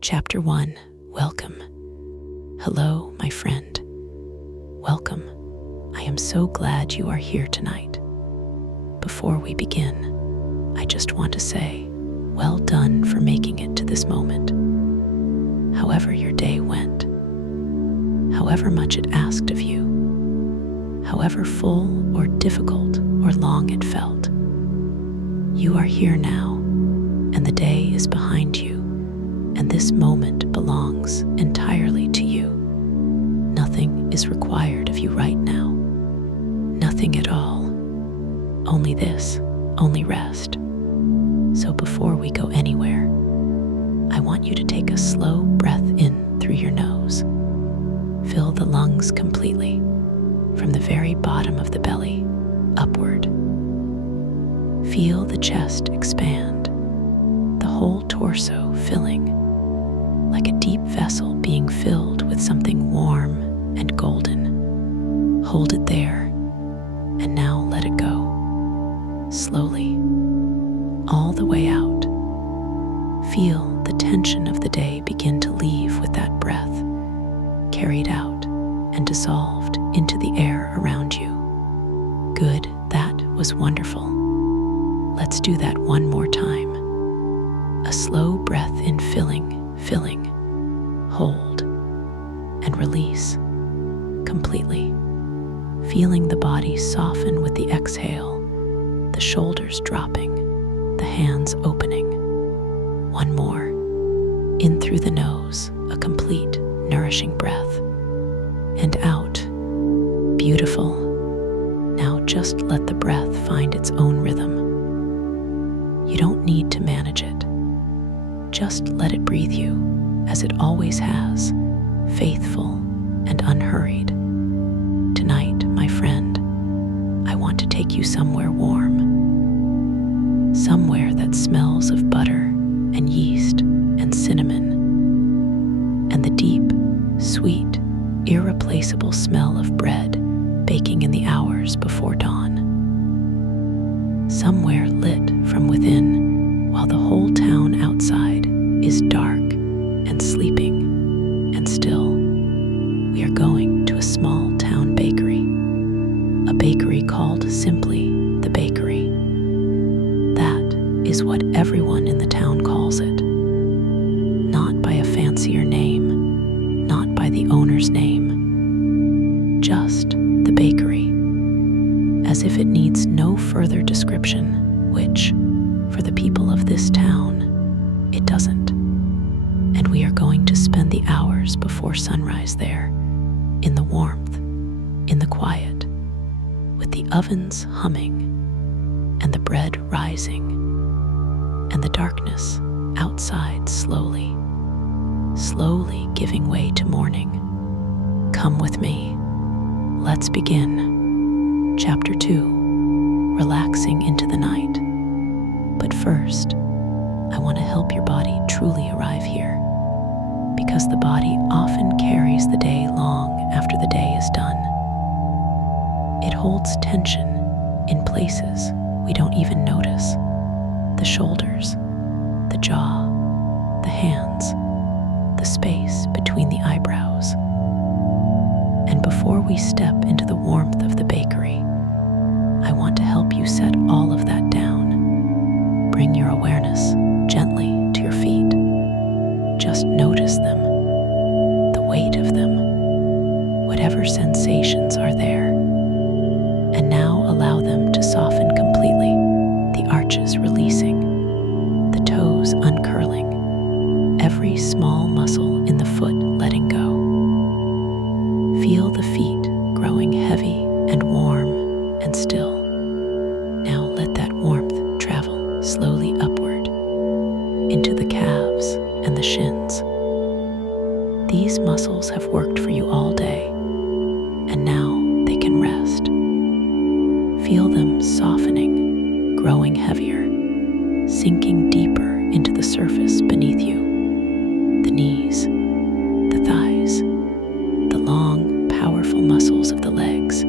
Chapter 1. Welcome. Hello, my friend. Welcome. I am so glad you are here tonight. Before we begin, I just want to say, well done for making it to this moment. However your day went, however much it asked of you, however full or difficult or long it felt, you are here now, and the day is behind you, and this moment belongs entirely to you. Nothing is required of you right now. Nothing at all. Only this, only rest. So before we go anywhere, I want you to take a slow breath in through your nose. Fill the lungs completely, from the very bottom of the belly, upward. Feel the chest expand, the whole torso filling, like a deep vessel being filled with something warm and golden. Hold it there, and now let it go, slowly, all the way out. Feel the tension of the day begin to leave with that breath, carried out and dissolved into the air around you. Good, that was wonderful. Let's do that one more time. A slow breath in filling, hold, and release completely. Feeling the body soften with the exhale, the shoulders dropping, the hands opening. One more. In through the nose, a complete, nourishing breath. And out. Beautiful. Now just let the breath find its own rhythm. You don't need to manage it. Just let it breathe you, as it always has, faithful and unhurried. Tonight, my friend, I want to take you somewhere warm, somewhere that smells of butter and yeast and cinnamon, and the deep, sweet, irreplaceable smell of bread baking in the hours before dawn. Somewhere lit from within while the whole town outside is dark and sleeping and still. We are going to a small town bakery, a bakery called simply the bakery. That is what everyone in the town calls it. Not by a fancier name, not by the owner's name, just the bakery, as if it needs no further description, which, for the people of this town, it doesn't. And we are going to spend the hours before sunrise there, in the warmth, in the quiet, with the ovens humming, and the bread rising, and the darkness outside slowly giving way to morning. Come with me. Let's begin. Chapter 2, Relaxing into the Night. But first, I want to help your body truly arrive here, because the body often carries the day long after the day is done. It holds tension in places we don't even notice: the shoulders, the jaw, the hands, the space between the eyebrows. And before we step into the warmth of the bakery, I want to help you set all of that down. Bring your awareness gently to your feet. Just notice them, the weight of them, whatever sensations are there. And now allow them to soften completely, the arches releasing, the toes uncurling, every small muscle in the foot letting go. Feel the feet growing heavy and warm and still. Now let that warmth travel slowly upward into the calves and the shins. These muscles have worked for you all day, and now they can rest. Feel them softening, growing heavier, sinking deeper into the surface beneath you. The knees, the thighs, the long, powerful muscles of the legs,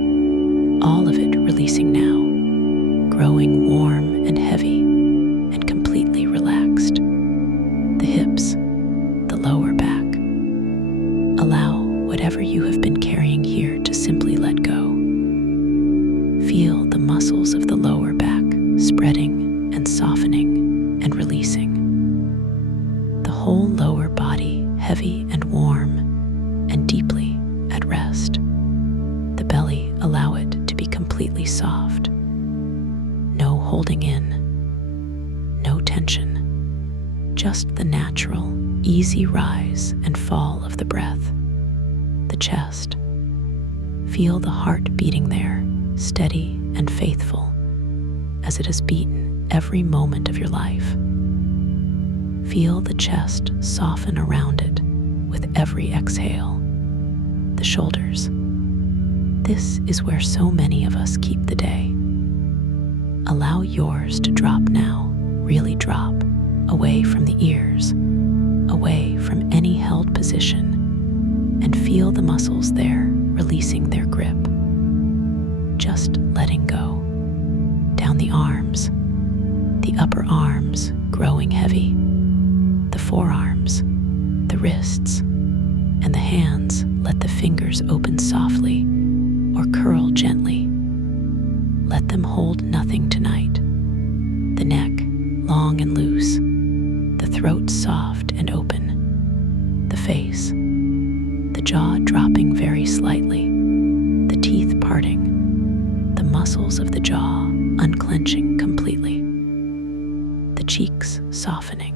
all of it releasing now, growing warm and heavy and completely relaxed. The hips, the whatever you have been carrying here to simply let go. Feel the muscles of the lower back spreading and softening and releasing. The whole lower body heavy and warm and deeply at rest. The belly, allow it to be completely soft. No holding in, no tension, just the natural, easy rise and fall of the breath. The chest. Feel the heart beating there, steady and faithful, as it has beaten every moment of your life. Feel the chest soften around it with every exhale. The shoulders. This is where so many of us keep the day. Allow yours to drop now, really drop, away from the ears, away from any held position, and feel the muscles there releasing their grip. Just letting go. Down the arms, the upper arms growing heavy, the forearms, the wrists, and the hands. Let the fingers open softly or curl gently. Let them hold nothing tonight. The neck long and loose, the throat soft and open, the face, the jaw dropping very slightly, the teeth parting, the muscles of the jaw unclenching completely, the cheeks softening,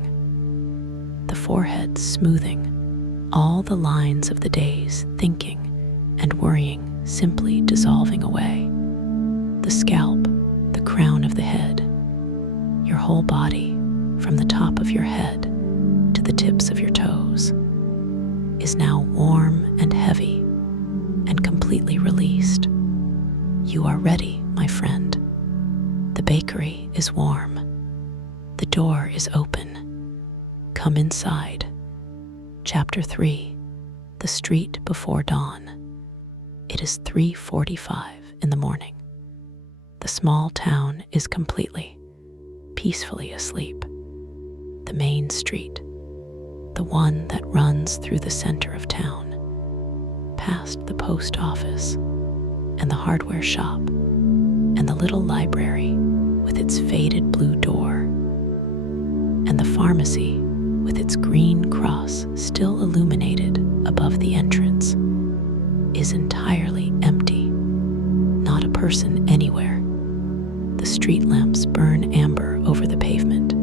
the forehead smoothing, all the lines of the day's thinking and worrying simply dissolving away. The scalp, the crown of the head, your whole body, from the top of your head to the tips of your toes, is now warm and heavy and completely released. You are ready, my friend. The bakery is warm. The door is open. Come inside. Chapter 3. The Street Before Dawn. It is 3:45 in the morning. The small town is completely, peacefully asleep. The main street, the one that runs through the center of town, past the post office and the hardware shop and the little library with its faded blue door, and the pharmacy with its green cross still illuminated above the entrance, is entirely empty. Not a person anywhere. The street lamps burn amber over the pavement,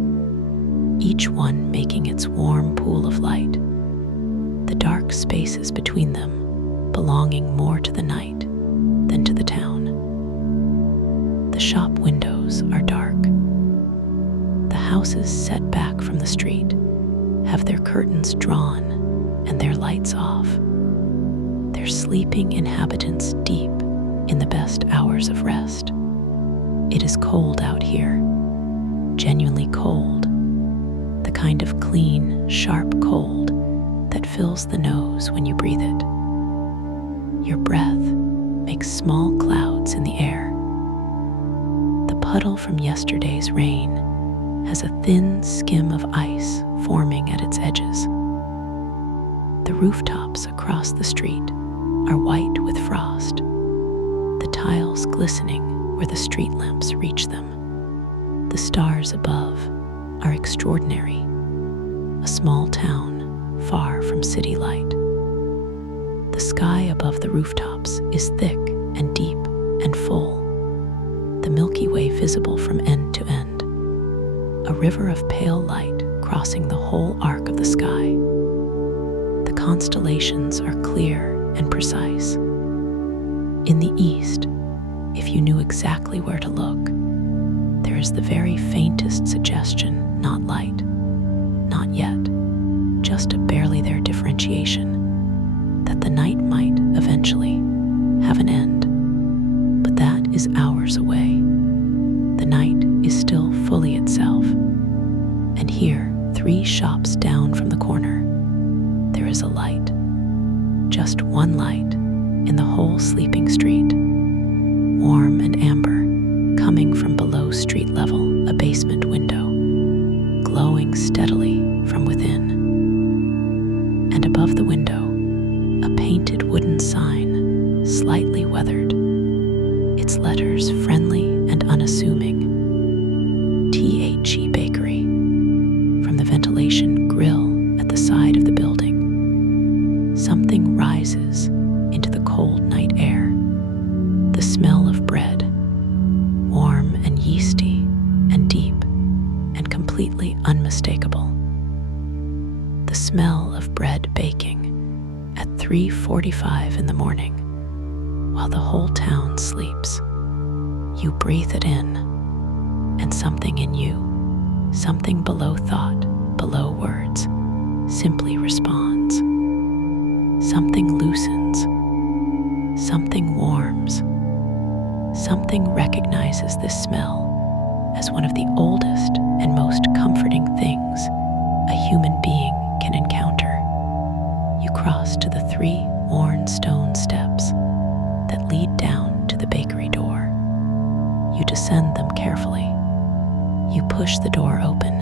each one making its warm pool of light, the dark spaces between them belonging more to the night than to the town. The shop windows are dark. The houses set back from the street have their curtains drawn and their lights off, their sleeping inhabitants deep in the best hours of rest. It is cold out here, genuinely cold, the kind of clean, sharp cold that fills the nose when you breathe it. Your breath makes small clouds in the air. The puddle from yesterday's rain has a thin skim of ice forming at its edges. The rooftops across the street are white with frost, the tiles glistening where the street lamps reach them. The stars above are extraordinary, a small town far from city light. The sky above the rooftops is thick and deep and full, the Milky Way visible from end to end, a river of pale light crossing the whole arc of the sky. The constellations are clear and precise. In the east, if you knew exactly where to look, there is the very faintest suggestion, not light, not yet, just a barely there differentiation, that the night might eventually have an end. But that is hours away. The night is still fully itself. And here, 3 shops down from the corner, there is a light. Just one light in the whole sleeping street, warm and amber, coming from below street level, a basement window, glowing steadily from within. And above the window, a painted wooden wooden sign, slightly weathered, its letters friendly and unassuming. THE Bakery. From the ventilation grill at the side of the building, something rises into the cold night air. The smell of bread, warm and yeasty and deep and completely unmistakable. The smell of bread baking at 3:45 in the morning while the whole town sleeps. You breathe it in, and something in you, something below thought, below words, simply responds. Something loosens, something warms, something recognizes this smell as one of the oldest and most comforting things a human being can encounter. You cross to the 3 worn stone steps that lead down to the bakery door. You descend them carefully. You push the door open.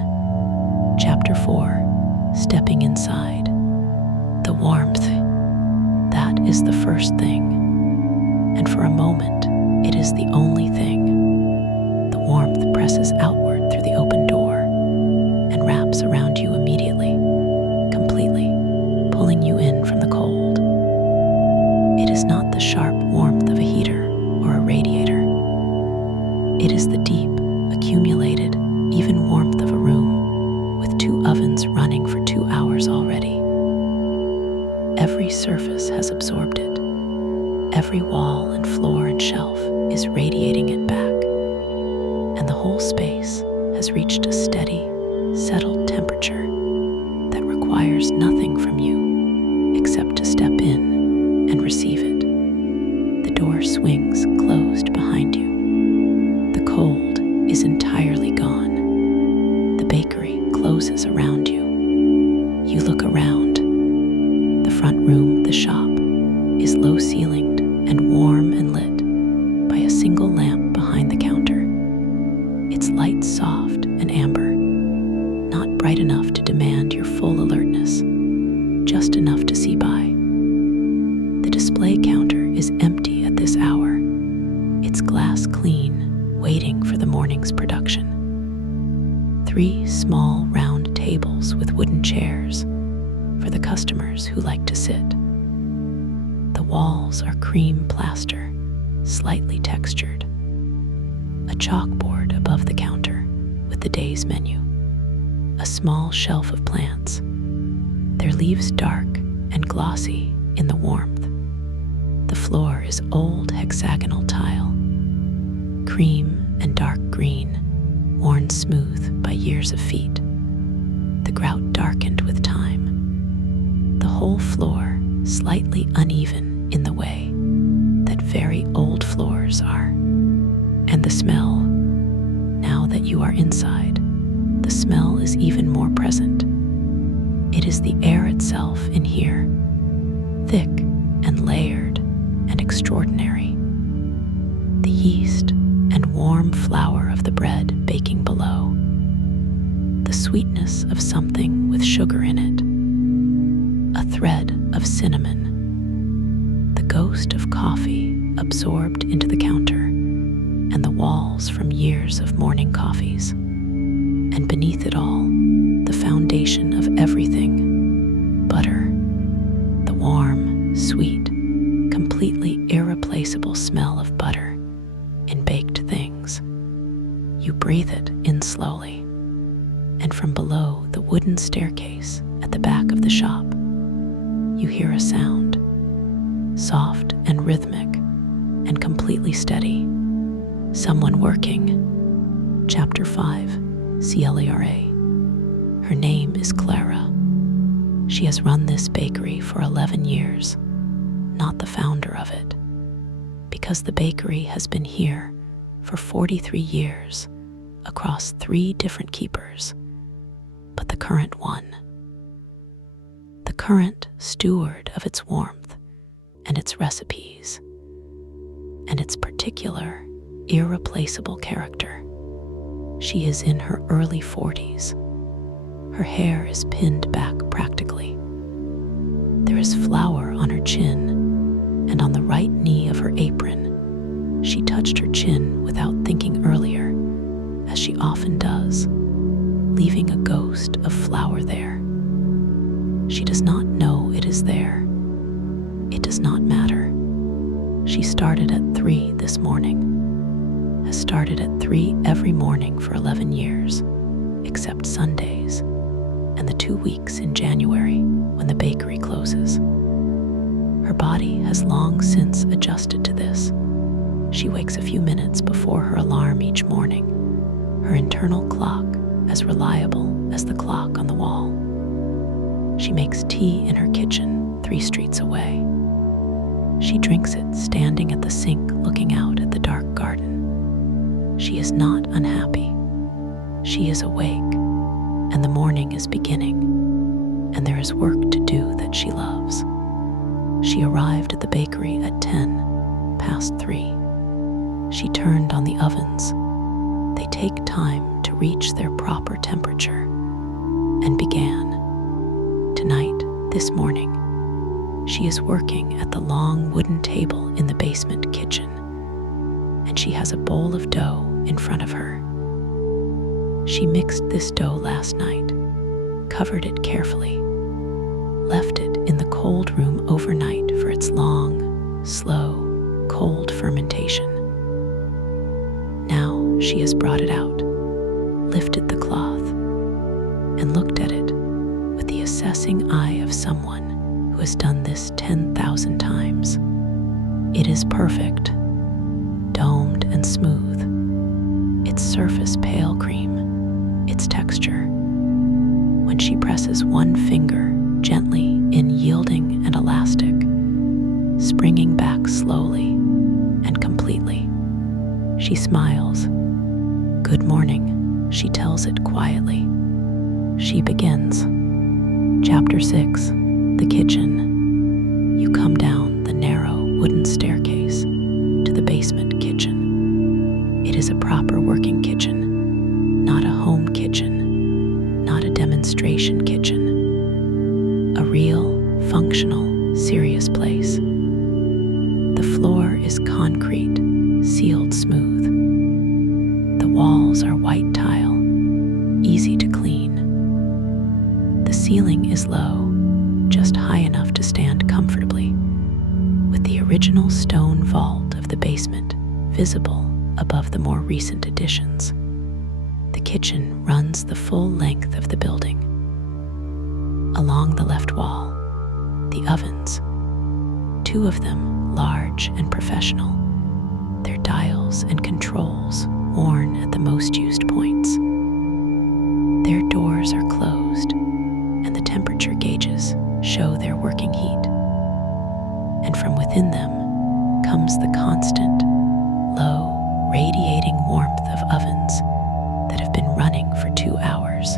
Chapter 4, Stepping Inside. The warmth. That is the first thing. And for a moment, it is the only thing. The warmth presses outward through the open door and wraps around you immediately, completely, pulling you in from the cold. It is not the sharp warmth of a heater or a radiator. It is the deep, accumulated, even warmth of a room with 2 ovens running for 2 hours already. Every surface has absorbed it. Every wall and floor and shelf is radiating it back, and the whole space has reached a steady, settled temperature that requires nothing from you except to step in and receive it. The door swings closed behind you. The cold is entirely gone. The bakery closes around you. You look around. The front room, the shop, is low-ceilinged and warm and lit by a single lamp behind the counter. Its light soft and amber, not bright enough to demand your full alertness, just enough to see by. The display counter is empty at this hour, its glass clean, waiting for the morning's production. 3 small round tables with wooden chairs for the customers who like to sit. The walls are cream plaster, slightly textured. A chalkboard above the counter with the day's menu. A small shelf of plants, their leaves dark and glossy in the warmth. The floor is old hexagonal tile, cream and dark green, worn smooth by years of feet. The grout darkened with time. The whole floor slightly uneven in the way that very old floors are. And the smell, now that you are inside, the smell is even more present. It is the air itself in here, thick and layered and extraordinary. The yeast and warm flour of the bread baking below. The sweetness of something with sugar in it. A thread of cinnamon. The ghost of coffee absorbed into the counter and the walls from years of morning coffees. And beneath it all, the foundation of everything, butter, the warm, sweet, completely irreplaceable smell of butter in baked things. You breathe it in slowly, and from below the wooden staircase at the back of the shop, you hear a sound, soft and rhythmic and completely steady. Someone working. Chapter 5, CLARA. Her name is Clara. She has run this bakery for 11 years, not the founder of it, because the bakery has been here for 43 years across 3 different keepers, but the current one, the current steward of its warmth and its recipes, and its particular, irreplaceable character. She is in her early 40s. Her hair is pinned back practically. There is flour on her chin and on the right knee of her apron, she touched her chin without thinking earlier, as she often does, leaving a ghost of flour there. She does not know it is there. It does not matter. She started at 3 this morning, has started at 3 every morning for 11 years, except Sundays, and the 2 weeks in January when the bakery closes. Her body has long since adjusted to this. She wakes a few minutes before her alarm each morning, her internal clock as reliable as the clock on the wall. She makes tea in her kitchen 3 streets away. She drinks it standing at the sink looking out at the dark garden. She is not unhappy. She is awake, and the morning is beginning, and there is work to do that she loves. She arrived at the bakery at 3:10. She turned on the ovens. They take time to reach their proper temperature, and began. Tonight, this morning, she is working at the long wooden table in the basement kitchen, and she has a bowl of dough in front of her. She mixed this dough last night, covered it carefully, left it in the cold room overnight for its long, slow, cold fermentation. Now she has brought it out, lifted the cloth, and looked at it with the assessing eye of someone who has done this 10,000 times. It is perfect, domed and smooth, its surface pale cream, its texture. When she presses one finger gently in yielding and elastic, springing back slowly and completely, she smiles. Good morning, she tells it quietly. She begins. Chapter 6. The kitchen. You come down the narrow wooden staircase to the basement kitchen. It is a proper working kitchen, not a home kitchen, not a demonstration kitchen. A real, functional, serious place. The floor is concrete, sealed smooth. The walls are white tile, easy to clean. The ceiling is low, just high enough to stand comfortably, with the original stone vault of the basement visible above the more recent additions. The kitchen runs the full length of the building. Along the left wall, the ovens, 2 of them large and professional, their dials and controls worn at the most used points. Their doors are closed, and the temperature gauges show their working heat. And from within them comes the constant, low, radiating warmth of ovens that have been running for 2 hours.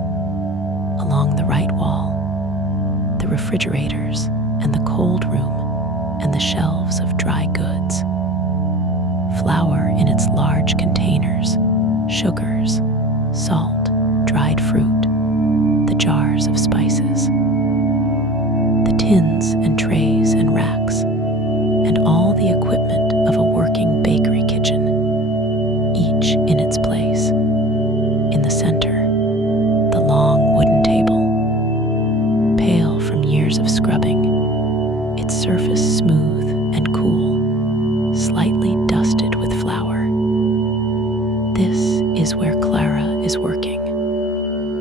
Along the right wall, the refrigerators and the cold room and the shelves of dry goods. Flour in its large containers, sugars, salt, dried fruit, the jars of spices, the tins and trays and racks, and all the equipment of a working bakery kitchen, each in its place. In the center, the long wooden table, pale from years of scrubbing, its surface smooth and cool, slightly dusted with flour. This is where Clara is working.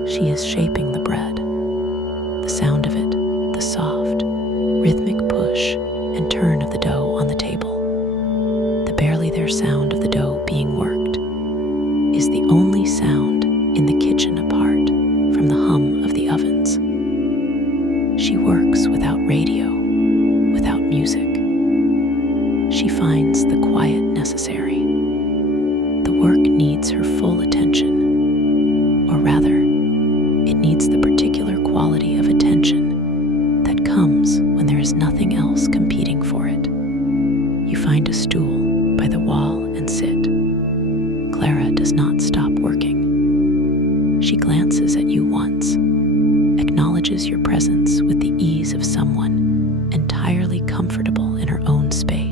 She is shaping the bread. The sound of it, the soft, rhythmic push and turn of the dough on the table, the barely there sound of the dough being worked, is the only sound in the kitchen apart from the hum of the ovens. She works without radio, without music. She finds the quiet necessary. The work needs her full attention, or rather, it needs the particular quality of attention that comes when there is nothing else competing for it. You find a stool by the wall and sit. Clara does not stop working. She glances at you once, acknowledges your presence with the ease of someone entirely comfortable in her own space.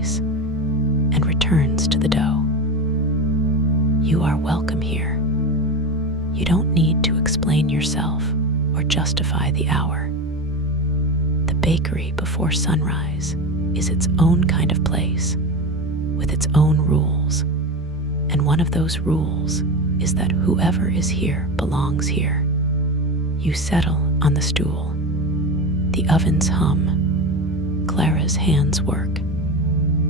bakery before sunrise is its own kind of place, with its own rules. And one of those rules is that whoever is here belongs here. You settle on the stool. The ovens hum. Clara's hands work.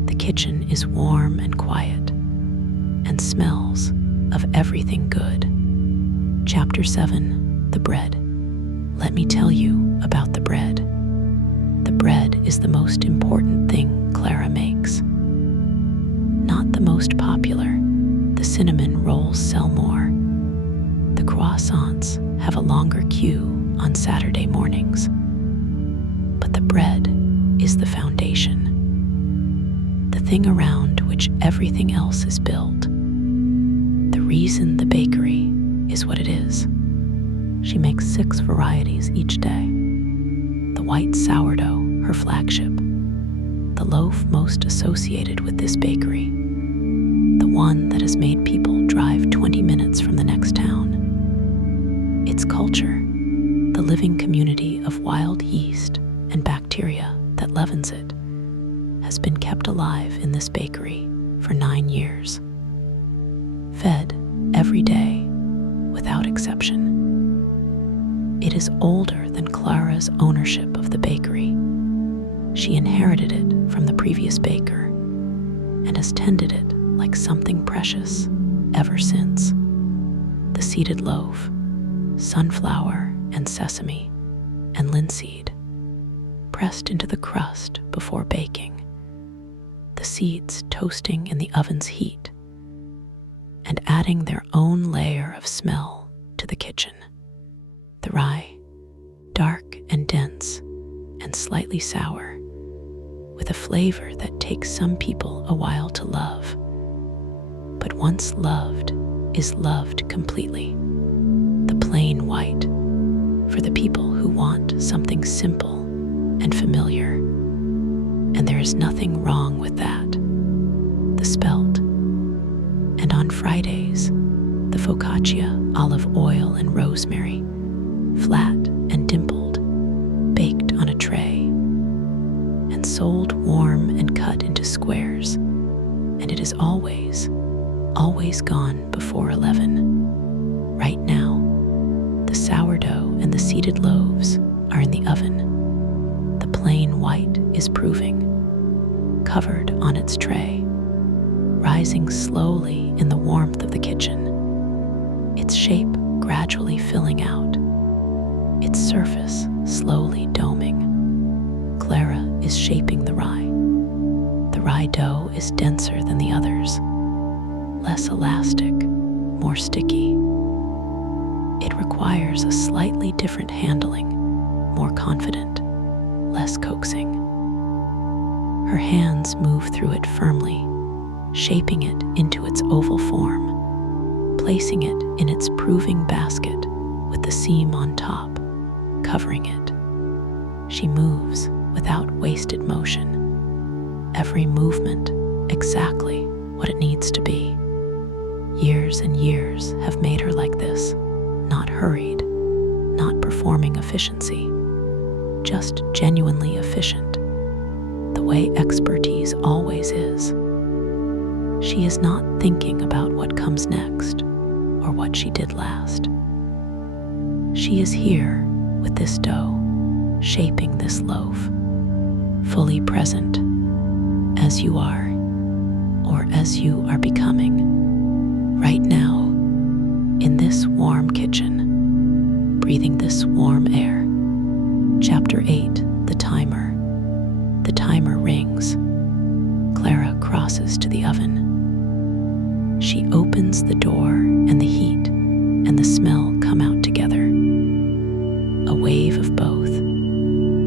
The kitchen is warm and quiet, and smells of everything good. Chapter 7, The Bread. Let me tell you about the bread. The bread is the most important thing Clara makes. Not the most popular. The cinnamon rolls sell more. The croissants have a longer queue on Saturday mornings. But the bread is the foundation. The thing around which everything else is built. The reason the bakery is what it is. She makes 6 varieties each day. The white sourdough, her flagship. The loaf most associated with this bakery. The one that has made people drive 20 minutes from the next town. Its culture, the living community of wild yeast and bacteria that leavens it, has been kept alive in this bakery for 9 years. Fed every day, without exception. It is older than Clara's ownership of the bakery. She inherited it from the previous baker and has tended it like something precious ever since. The seeded loaf, sunflower and sesame and linseed, pressed into the crust before baking. The seeds toasting in the oven's heat and adding their own layer of smell to the kitchen. The rye, dark and dense and slightly sour, with a flavor that takes some people a while to love, but once loved is loved completely. The plain white, for the people who want something simple and familiar, and there is nothing wrong with that. The spelt, and on Fridays, the focaccia, olive oil and rosemary, flat and dimpled, baked on a tray, and sold warm and cut into squares, and it is always gone before 11. Right now, the sourdough and the seeded loaves are in the oven. The plain white is proving, covered on its tray, rising slowly in the warmth of the kitchen, its shape gradually filling out, its surface slowly doming. Clara is shaping the rye. The rye dough is denser than the others, less elastic, more sticky. It requires a slightly different handling, more confident, less coaxing. Her hands move through it firmly, shaping it into its oval form, placing it in its proving basket with the seam on top, covering it. She moves without wasted motion, every movement exactly what it needs to be. Years and years have made her like this, not hurried, not performing efficiency, just genuinely efficient, the way expertise always is. She is not thinking about what comes next or what she did last. She is here with this dough, shaping this loaf, fully present, as you are, or as you are becoming, right now, in this warm kitchen, breathing this warm air. Chapter 8, The Timer. The timer rings. Clara crosses to the oven. She opens the door, and the heat and the smell come out together. A wave of both.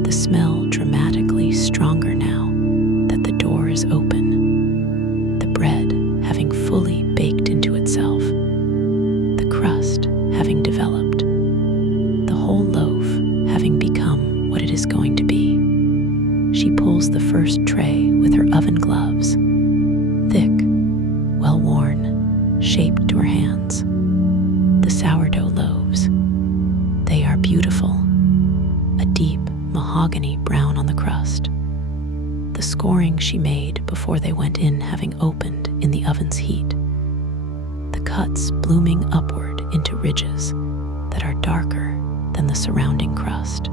The smell dramatically stronger now that the door is open. The bread having fully baked into itself. The crust having developed. The whole loaf having become what it is going to be. She pulls the first tray with her oven gloves, thick, well-worn, shaped to her hands. The sourdough loaves. They are beautiful, a deep mahogany agony brown on the crust, the scoring she made before they went in having opened in the oven's heat, the cuts blooming upward into ridges that are darker than the surrounding crust.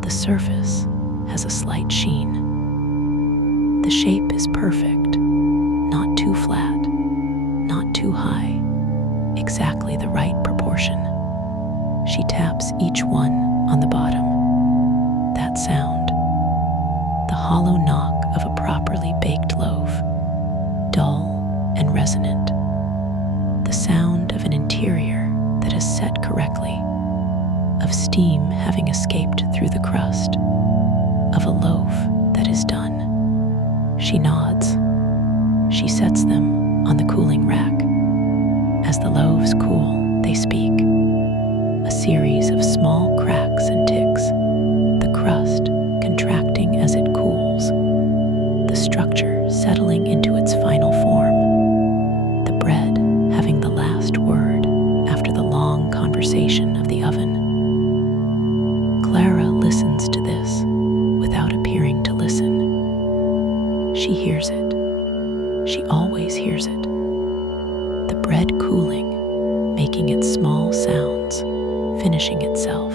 The surface has a slight sheen. The shape is perfect, not too flat, not too high, exactly the right proportion. She taps each one on the bottom. That sound, the hollow knock of a properly baked loaf, dull and resonant. The sound of an interior that is set correctly, of steam having escaped through the crust, of a loaf that is done. She nods. She sets them on the cooling rack. As the loaves cool, they speak. A series of small cracks and ticks, the crust contracting as it cools, the structure settling into its final form, the bread having the last word after the long conversation of the oven. Clara listens to this without appearing to listen. She hears it. She always hears it. The bread cooling, making its small sounds, finishing itself.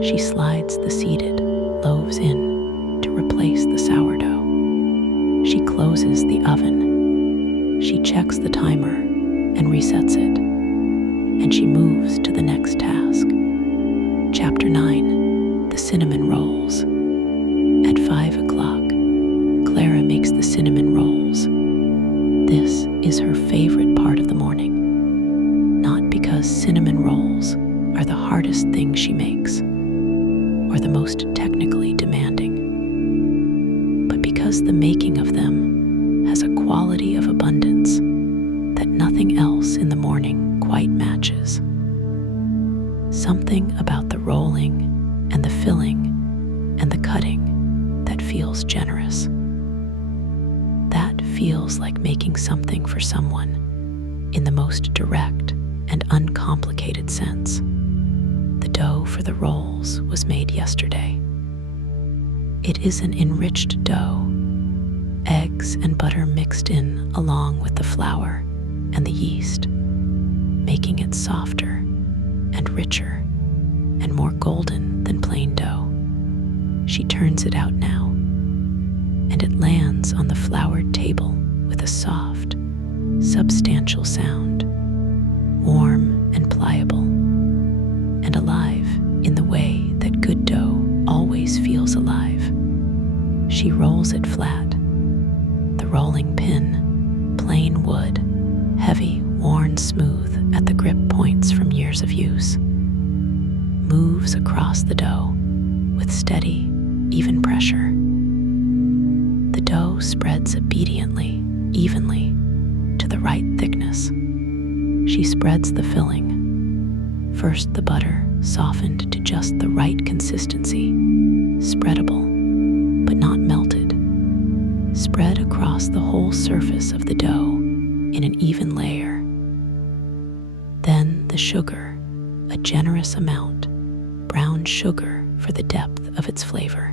She slides the seeded loaves in to replace the sourdough. She closes the oven. She checks the timer and resets it. And she moves to the next task. Chapter 9, the cinnamon rolls. At 5 o'clock, Clara makes the cinnamon rolls. This is her favorite part of the morning, not because cinnamon rolls are the hardest thing she makes or the most technically demanding, but because the making of them has a quality of abundance that nothing else in the morning quite matches. Something about the rolling and the filling and the cutting that feels generous. That feels like making something for someone in the most direct and uncomplicated sense. The dough for the rolls was made yesterday. It is an enriched dough, eggs and butter mixed in along with the flour and the yeast, making it softer and richer and more golden than plain dough. She turns it out now, and it lands on the floured table with a soft, substantial sound, warm and pliable, and alive in the way that good dough always feels alive. She rolls it flat. The rolling pin, plain wood, heavy, worn smooth at the grip points from years of use, moves across the dough with steady, even pressure. The dough spreads obediently, evenly, to the right thickness. She spreads the filling. First the butter, softened to just the right consistency, spreadable, but not melted, spread across the whole surface of the dough in an even layer. Then the sugar, a generous amount, brown sugar for the depth of its flavor.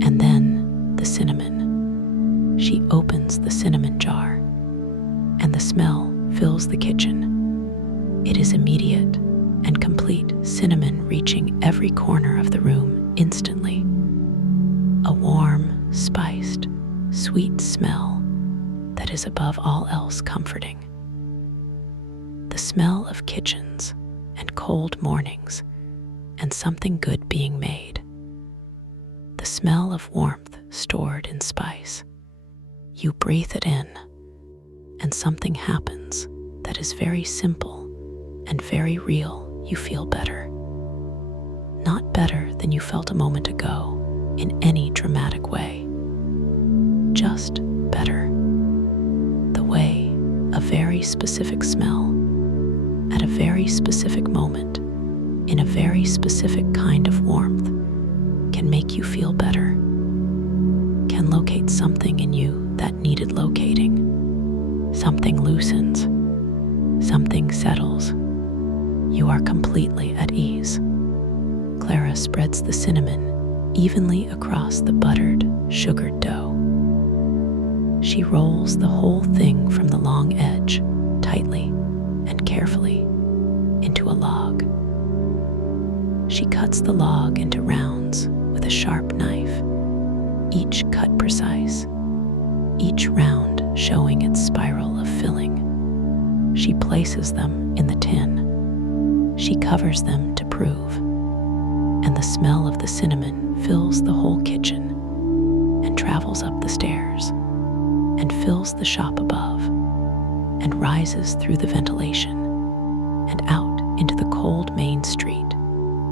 And then the cinnamon. She opens the cinnamon jar, and the smell fills the kitchen. It is immediate and complete, cinnamon reaching every corner of the room instantly. A warm, spiced, sweet smell that is above all else comforting. The smell of kitchens and cold mornings and something good being made. The smell of warmth stored in spice. You breathe it in, and something happens that is very simple and very real. You feel better. Not better than you felt a moment ago in any dramatic way. Just better. The way a very specific smell at a very specific moment in a very specific kind of warmth can make you feel better, can locate something in you that needed locating. Something loosens, something settles. You are completely at ease. Clara spreads the cinnamon evenly across the buttered, sugared dough. She rolls the whole thing from the long edge, tightly and carefully, into a log. She cuts the log into rounds with a sharp knife, each cut precise, each round showing its spiral of filling. She places them in the tin. She covers them to prove, and the smell of the cinnamon fills the whole kitchen and travels up the stairs and fills the shop above and rises through the ventilation and out into the cold main street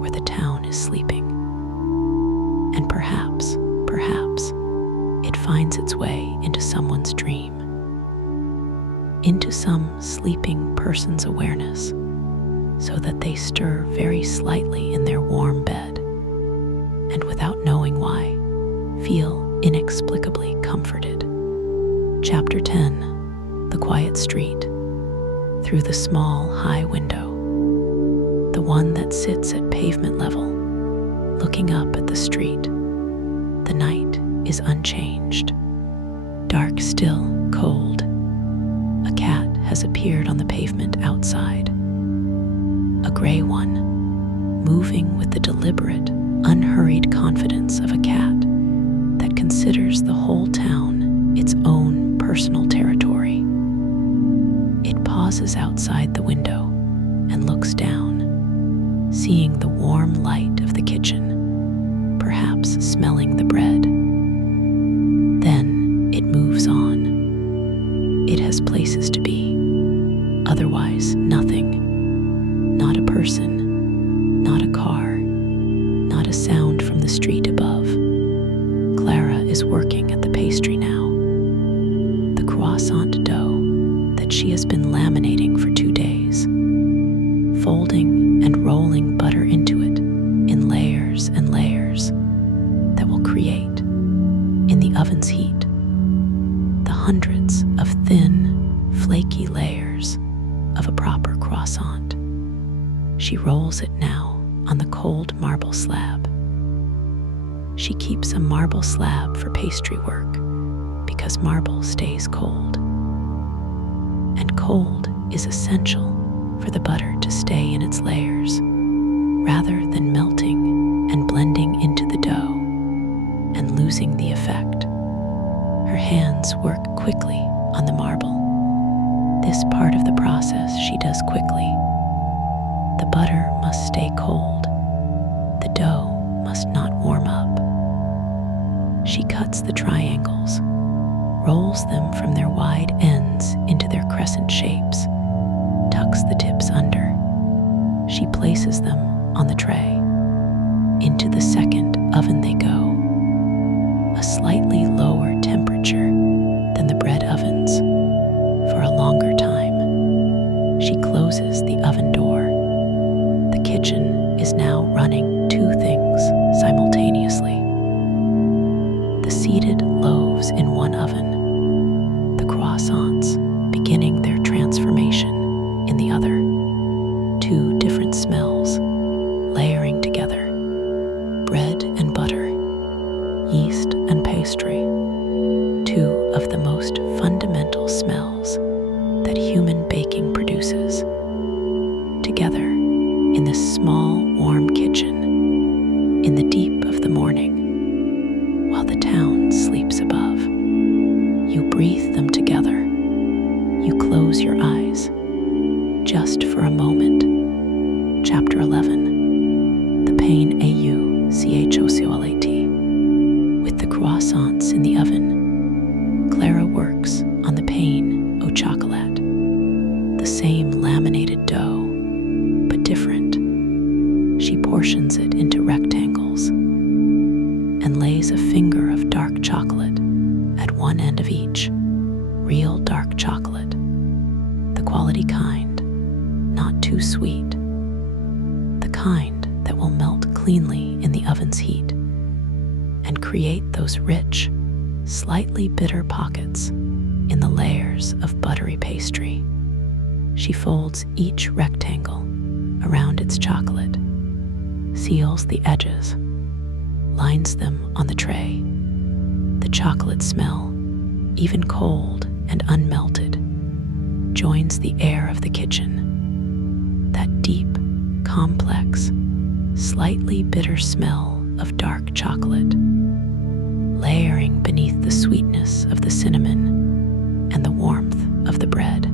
where the town is sleeping. And perhaps, it finds its way into someone's dream, into some sleeping person's awareness, so that they stir very slightly in their warm bed, and without knowing why, feel inexplicably comforted. Chapter 10. The Quiet Street. Through the small, high window, the one that sits at pavement level, looking up at the street, the night is unchanged. Dark still, cold. A cat has appeared on the pavement outside. A gray one, moving with the deliberate, unhurried confidence of a cat that considers the whole town its own personal territory. It pauses outside the window and looks down, seeing the warm light of the kitchen, perhaps smelling the bread. Then it moves on. It has places to be, otherwise nothing. Not a person, not a car, not a sound from the street above. Clara is working at the pastry now. The croissant dough that she has been laminating for 2 days, folding and rolling butter into it in layers and layers that will create, in the oven's heat, the hundreds of thin, flaky layers of a proper croissant. She rolls it now on the cold marble slab. She keeps a marble slab for pastry work because marble stays cold. And cold is essential for the butter to stay in its layers, rather than melting and blending into the dough and losing the effect. Her hands work quickly on the marble. This part of the process she does quickly. The butter must stay cold. The dough must not warm up. She cuts the triangles, rolls them from their wide ends into their crescent shapes, tucks the tips under. She places them on the tray. Into the second oven they go, a slightly lower temperature than the bread ovens, for a longer time. She closes the oven door. The kitchen is now running 2 things simultaneously. The seeded loaves in one oven, the croissants beginning their transformation in the other. 2 different smells layering together, bread and butter, yeast and pastry, 2 of the most fundamental smells that human baking produces. Together in this small, warm kitchen, in the deep of the morning, while the town sleeps above, you breathe them together. You close your eyes, just for a moment. Chapter 11. The pain chocolat. With the croissants in the oven, Clara works on the pain au chocolat, the same laminated dough, but different. She portions it into rectangles and lays a finger of dark chocolate at one end of each, real dark chocolate, the quality kind, not too sweet, the kind that will melt cleanly in the oven's heat and create those rich, slightly bitter pockets in the layers of buttery pastry. She folds each rectangle around its chocolate, seals the edges, lines them on the tray. The chocolate smell, even cold and unmelted, joins the air of the kitchen. That deep, complex, slightly bitter smell of dark chocolate, layering beneath the sweetness of the cinnamon and the warmth of the bread.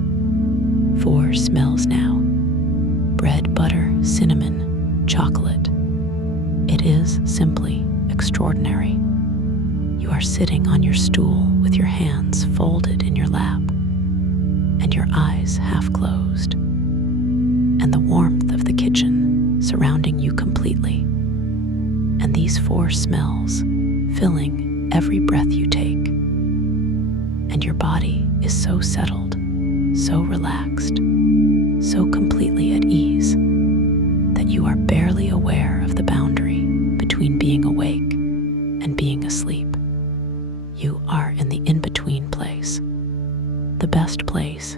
4 smells now: bread, butter, cinnamon, chocolate. It is simply extraordinary. You are sitting on your stool with your hands folded in your lap and your eyes half closed, and the warmth of the kitchen surrounding you completely, and these 4 smells filling every breath you take. And your body is so settled, so relaxed, so completely at ease that you are barely aware of the boundary between being awake and being asleep. You are in the in-between place, the best place,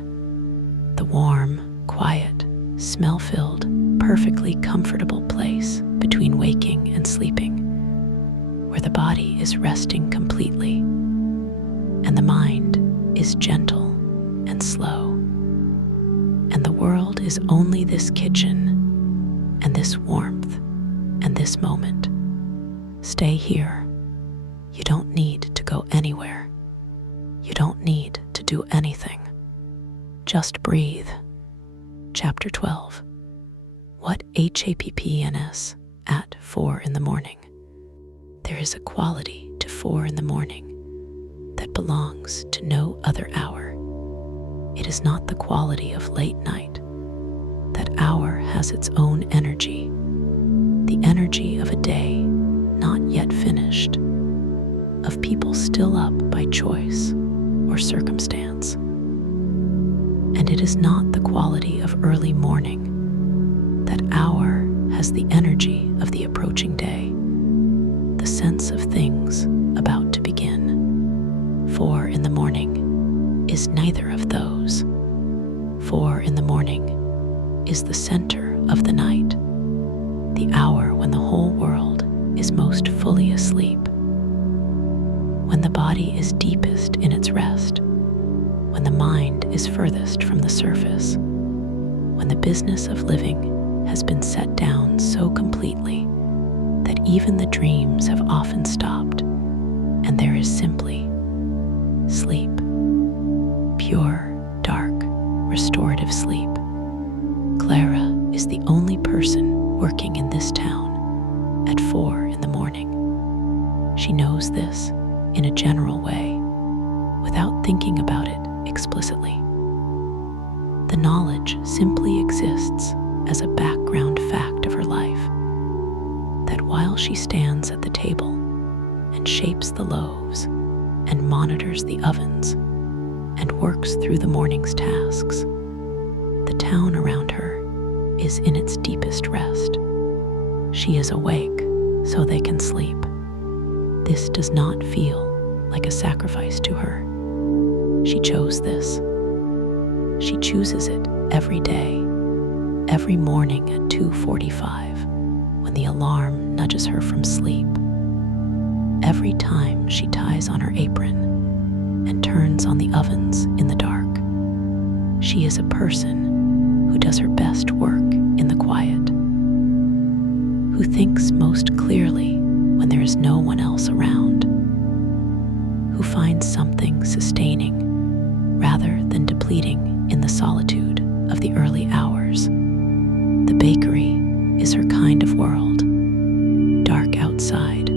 the warm, quiet, smell-filled, perfectly comfortable place between waking and sleeping, where the body is resting completely and the mind is gentle and slow, and the world is only this kitchen and this warmth and this moment. Stay here. You don't need to go anywhere. You don't need to do anything. Just breathe. Chapter 12. What happens at 4 in the morning? There is a quality to 4 in the morning that belongs to no other hour. It is not the quality of late night. That hour has its own energy, the energy of a day not yet finished, of people still up by choice or circumstance. And it is not the quality of early morning. That hour has the energy of the approaching day, the sense of things about to begin. 4 in the morning is neither of those. 4 in the morning is the center of the night, the hour when the whole world is most fully asleep, when the body is deepest in its rest, when the mind is furthest from the surface, when the business of living has been set down so completely that even the dreams have often stopped, and there is simply sleep, pure, dark, restorative sleep. Clara is the only person working in this town at 4 in the morning. She knows this in a general way, without thinking about it explicitly. The knowledge simply exists as a background fact of her life, that while she stands at the table and shapes the loaves and monitors the ovens and works through the morning's tasks, the town around her is in its deepest rest. She is awake so they can sleep. This does not feel like a sacrifice to her. She chose this. She chooses it every day, every morning at 2:45, when the alarm nudges her from sleep. Every time she ties on her apron and turns on the ovens in the dark. She is a person who does her best work in the quiet, who thinks most clearly when there is no one else around, who finds something sustaining rather than depleting in the solitude of the early hours. The bakery is her kind of world, dark outside,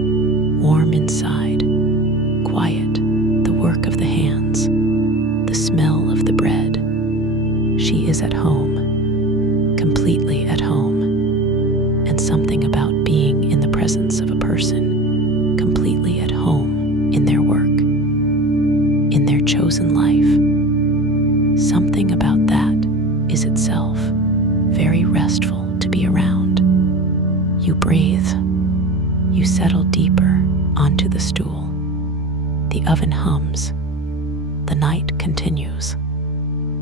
warm inside, quiet, the work of the hands, the smell of the bread. She is at home, completely at home, and something about being in the presence of a person completely at home in their work, in their chosen life. Something about that is itself very restful to be around. You breathe, you settle deeper onto the stool. The oven hums, the night continues.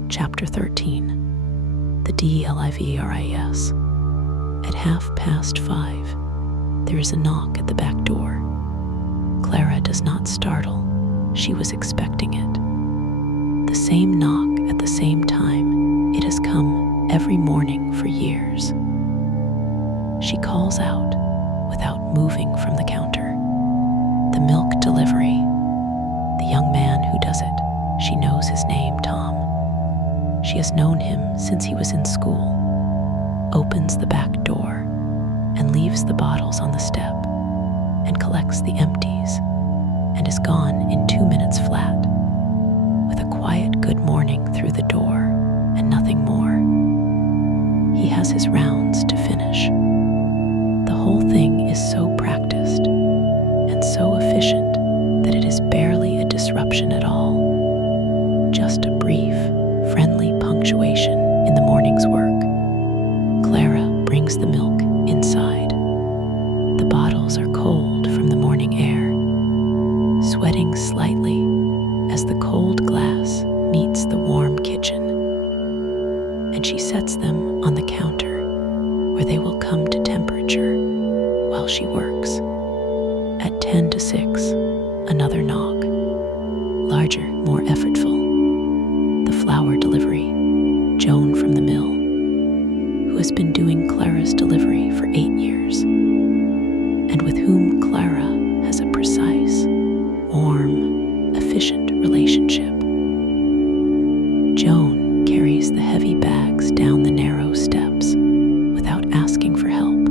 Chapter 13. The DLIVRIS. At 5:30, there is a knock at the back door. Clara does not startle. She was expecting it. The same knock at the same time. It has come every morning for years. She calls out without moving from the counter. The milk delivery. The young man who does it. She knows his name, Tom. She has known him since he was in school. Opens the back door and leaves the bottles on the step and collects the empties and is gone in 2 minutes flat, with a quiet good morning through the door and nothing more. He has his rounds to finish. The whole thing is so practiced and so efficient that it is barely a disruption at all. Just a brief, friendly punctuation in the morning's work. Clara brings the milk inside. The bottles are cold from the morning air, sweating slightly as the cold glass meets the warm kitchen. And she sets them on the counter where they will come to temperature while she works. At 5:50, another knock, larger, more effortful. The flour delivery, Joan from the mill, who has been doing Clara's delivery for 8 years, and with whom Clara has a precise, warm, efficient relationship. Joan carries the heavy bags down the narrow steps without asking for help,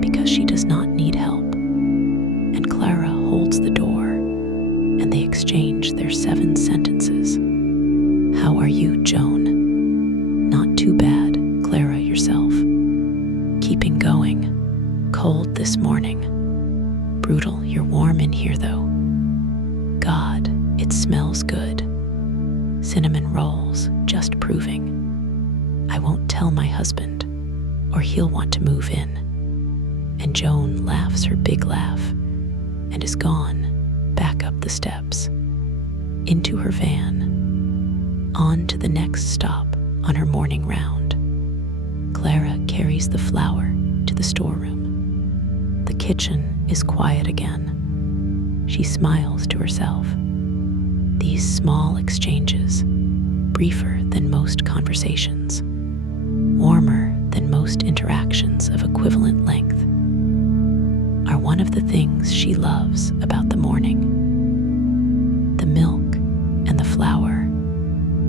because she does not need help, and Clara holds the door, and they exchange their 7 sentences. How are you, Joan? Not too bad, Clara, yourself. Keeping going. Cold this morning. Brutal, you're warm in here though. God, it smells good. Cinnamon rolls, just proving. I won't tell my husband, or he'll want to move in. And Joan laughs her big laugh and is gone, back up the steps, into her van, on to the next stop on her morning round. Clara carries the flour to the storeroom. The kitchen is quiet again. She smiles to herself. These small exchanges, briefer than most conversations, warmer than most interactions of equivalent length, are one of the things she loves about the morning. The milk and the flour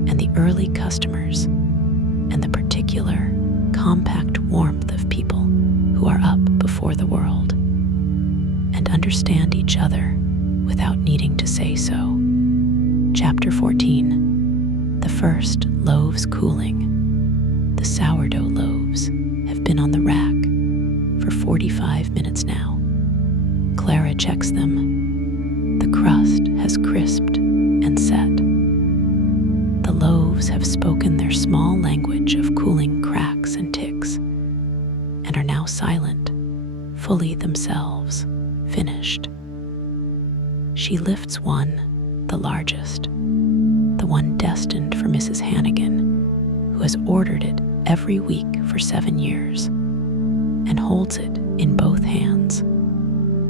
and the early customers and the particular, compact warmth of people who are up before the world and understand each other without needing to say so. Chapter 14. The first loaves cooling. The sourdough loaves have been on the rack for 45 minutes now. Clara checks them. The crust has crisped and set. The loaves have spoken their small language of cooling cracks and ticks, and are now silent, fully themselves, finished. She lifts one, the largest, the one destined for Mrs. Hannigan, who has ordered it every week for 7 years, and holds it in both hands.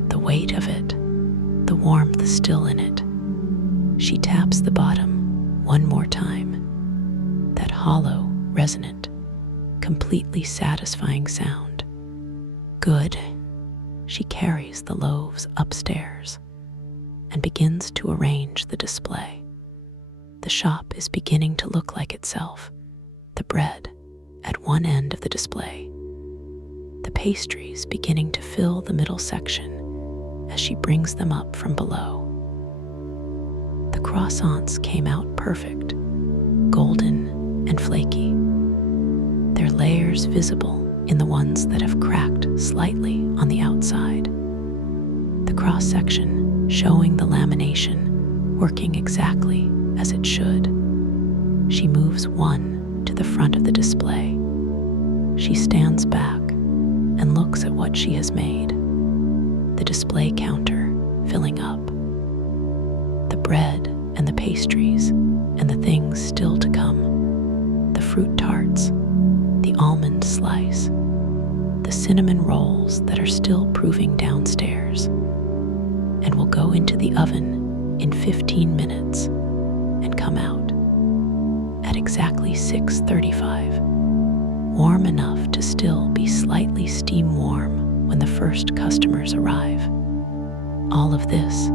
The weight of it, the warmth still in it. She taps the bottom one more time. That hollow, resonant, completely satisfying sound. Good. She carries the loaves upstairs and begins to arrange the display. The shop is beginning to look like itself. The bread at one end of the display. The pastries beginning to fill the middle section as she brings them up from below. The croissants came out perfect, golden and flaky, their layers visible in the ones that have cracked slightly on the outside. The cross-section showing the lamination working exactly as it should. She moves one to the front of the display. She stands back and looks at what she has made. The display counter filling up. The bread and the pastries and the things still to come. The fruit tarts, the almond slice, the cinnamon rolls that are still proving downstairs and will go into the oven in 15 minutes and come out at exactly 6:35, warm enough to still be slightly steam warm when the first customers arrive. All of this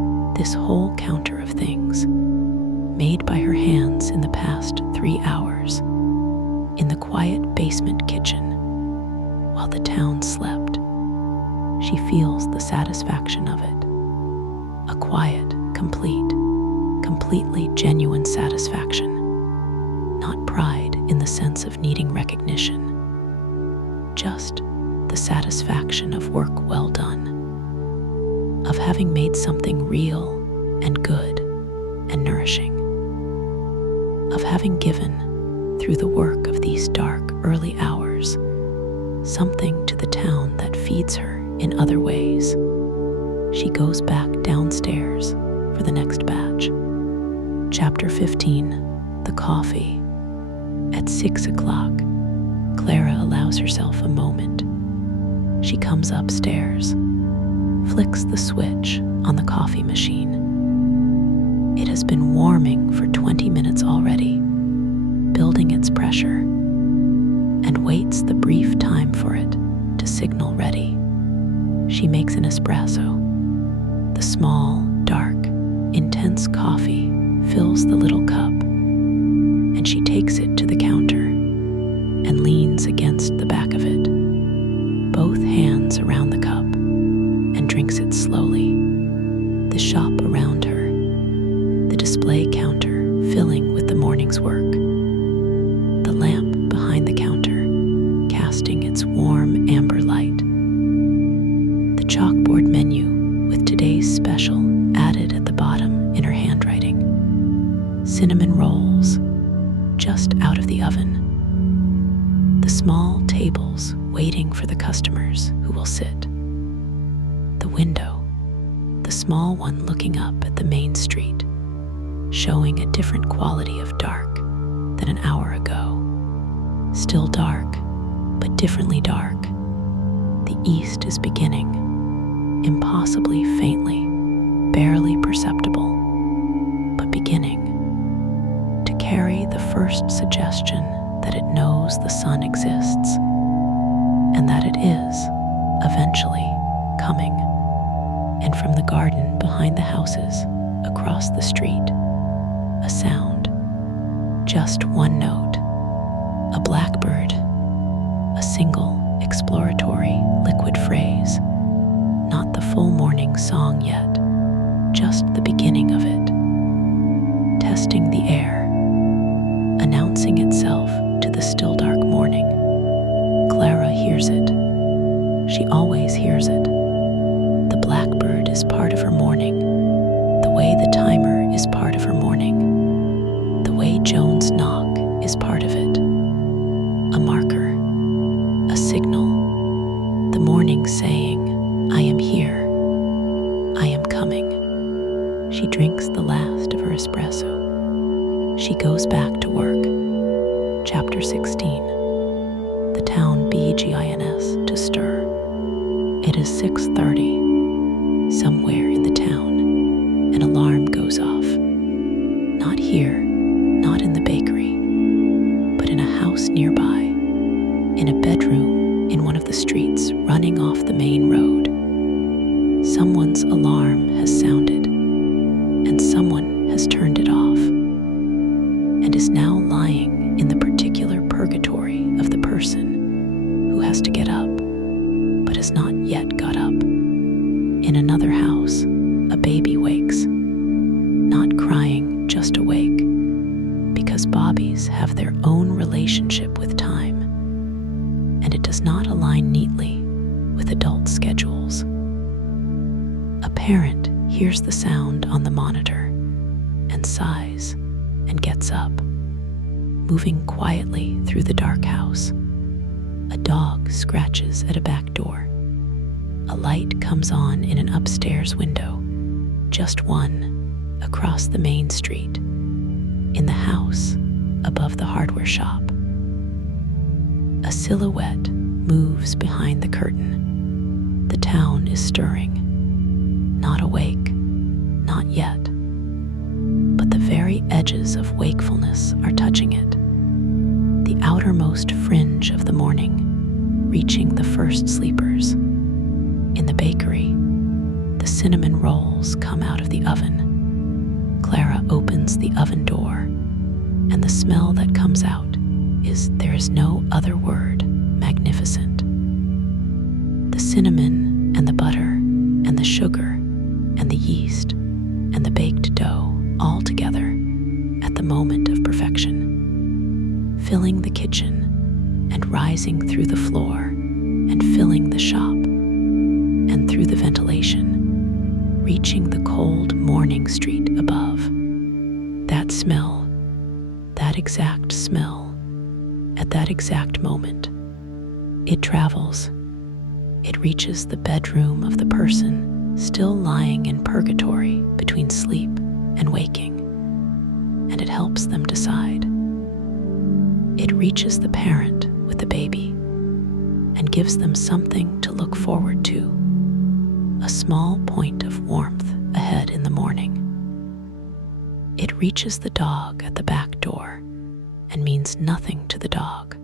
whole counter of things, made by her hands in the past 3 hours, in the quiet basement kitchen, while the town slept. She feels the satisfaction of it. A quiet, completely genuine satisfaction. Not pride in the sense of needing recognition, just the satisfaction of work well done, of having made something real and good and nourishing, of having given, through the work of these dark, early hours, something to the town that feeds her in other ways. She goes back downstairs for the next batch. Chapter 15, The Coffee. At 6 o'clock, Clara allows herself a moment. She comes upstairs, flicks the switch on the coffee machine. It has been warming for 20 minutes already, building its pressure, and waits the brief time for it to signal ready. She makes an espresso. The small, dark, intense coffee fills the little cup, and she takes it to the counter and leans against the back of it, both hands around the cup, and drinks it slowly. The shop around her, the display counter filling with the morning's work, the lamp behind the counter casting its warm amber light, the chalkboard menu with today's special added at the bottom in her handwriting, cinnamon rolls just out of the oven, the small tables waiting for the customers who will sit, the window, the small one looking up at the main street, showing a different quality of dark than an hour ago. Still dark, but differently dark. The east is beginning, impossibly faintly, barely perceptible, but beginning to carry the first suggestion that it knows the sun exists and that it is eventually coming. And from the garden behind the houses across the street, a sound, just one note, a blackbird, a single exploratory liquid phrase, not the full morning song yet, just the beginning of it, testing the air, announcing itself to the still dark morning. Clara hears it. She always hears it. The blackbird is part of her morning, the way the timer is part of her morning, the way Joan's knock is part of it. A marker, a signal, the morning saying, I am here, I am coming. She drinks the last of her espresso. She goes back to work. Chapter 16. The town begins to stir. It is 6:30. Somewhere in the town, an alarm goes off. Not here, not in the bakery, but in a house nearby, in a bedroom in one of the streets running off the main road. Someone's alarm has sounded, and someone has turned it off, and is now lying in the particular purgatory of the person who has to get up, but has not yet got up. In another house, a baby wakes, not crying, just awake, because Bobbies have their own relationship with time, and it does not align neatly with adult schedules. A parent hears the sound on the monitor and sighs and gets up, moving quietly through the dark house. A dog scratches at a back door. A light comes on in an upstairs window, just one, across the main street, in the house above the hardware shop. A silhouette moves behind the curtain. The town is stirring. Not awake, not yet. But the very edges of wakefulness are touching it. The outermost fringe of the morning, reaching the first sleepers. In the bakery, the cinnamon rolls come out of the oven. Clara opens the oven door, and the smell that comes out there is no other word, magnificent. The cinnamon and the butter and the sugar and the yeast and the baked dough all together at the moment of perfection, filling the kitchen and rising through the floor and filling the shop and through the ventilation, reaching the cold morning street above. That smell, that exact smell, at that exact moment, it travels. It reaches the bedroom of the person still lying in purgatory between sleep and waking, and it helps them decide. It reaches the parent with the baby and gives them something to look forward to, a small point of warmth ahead in the morning. It reaches the dog at the back door and means nothing to the dog,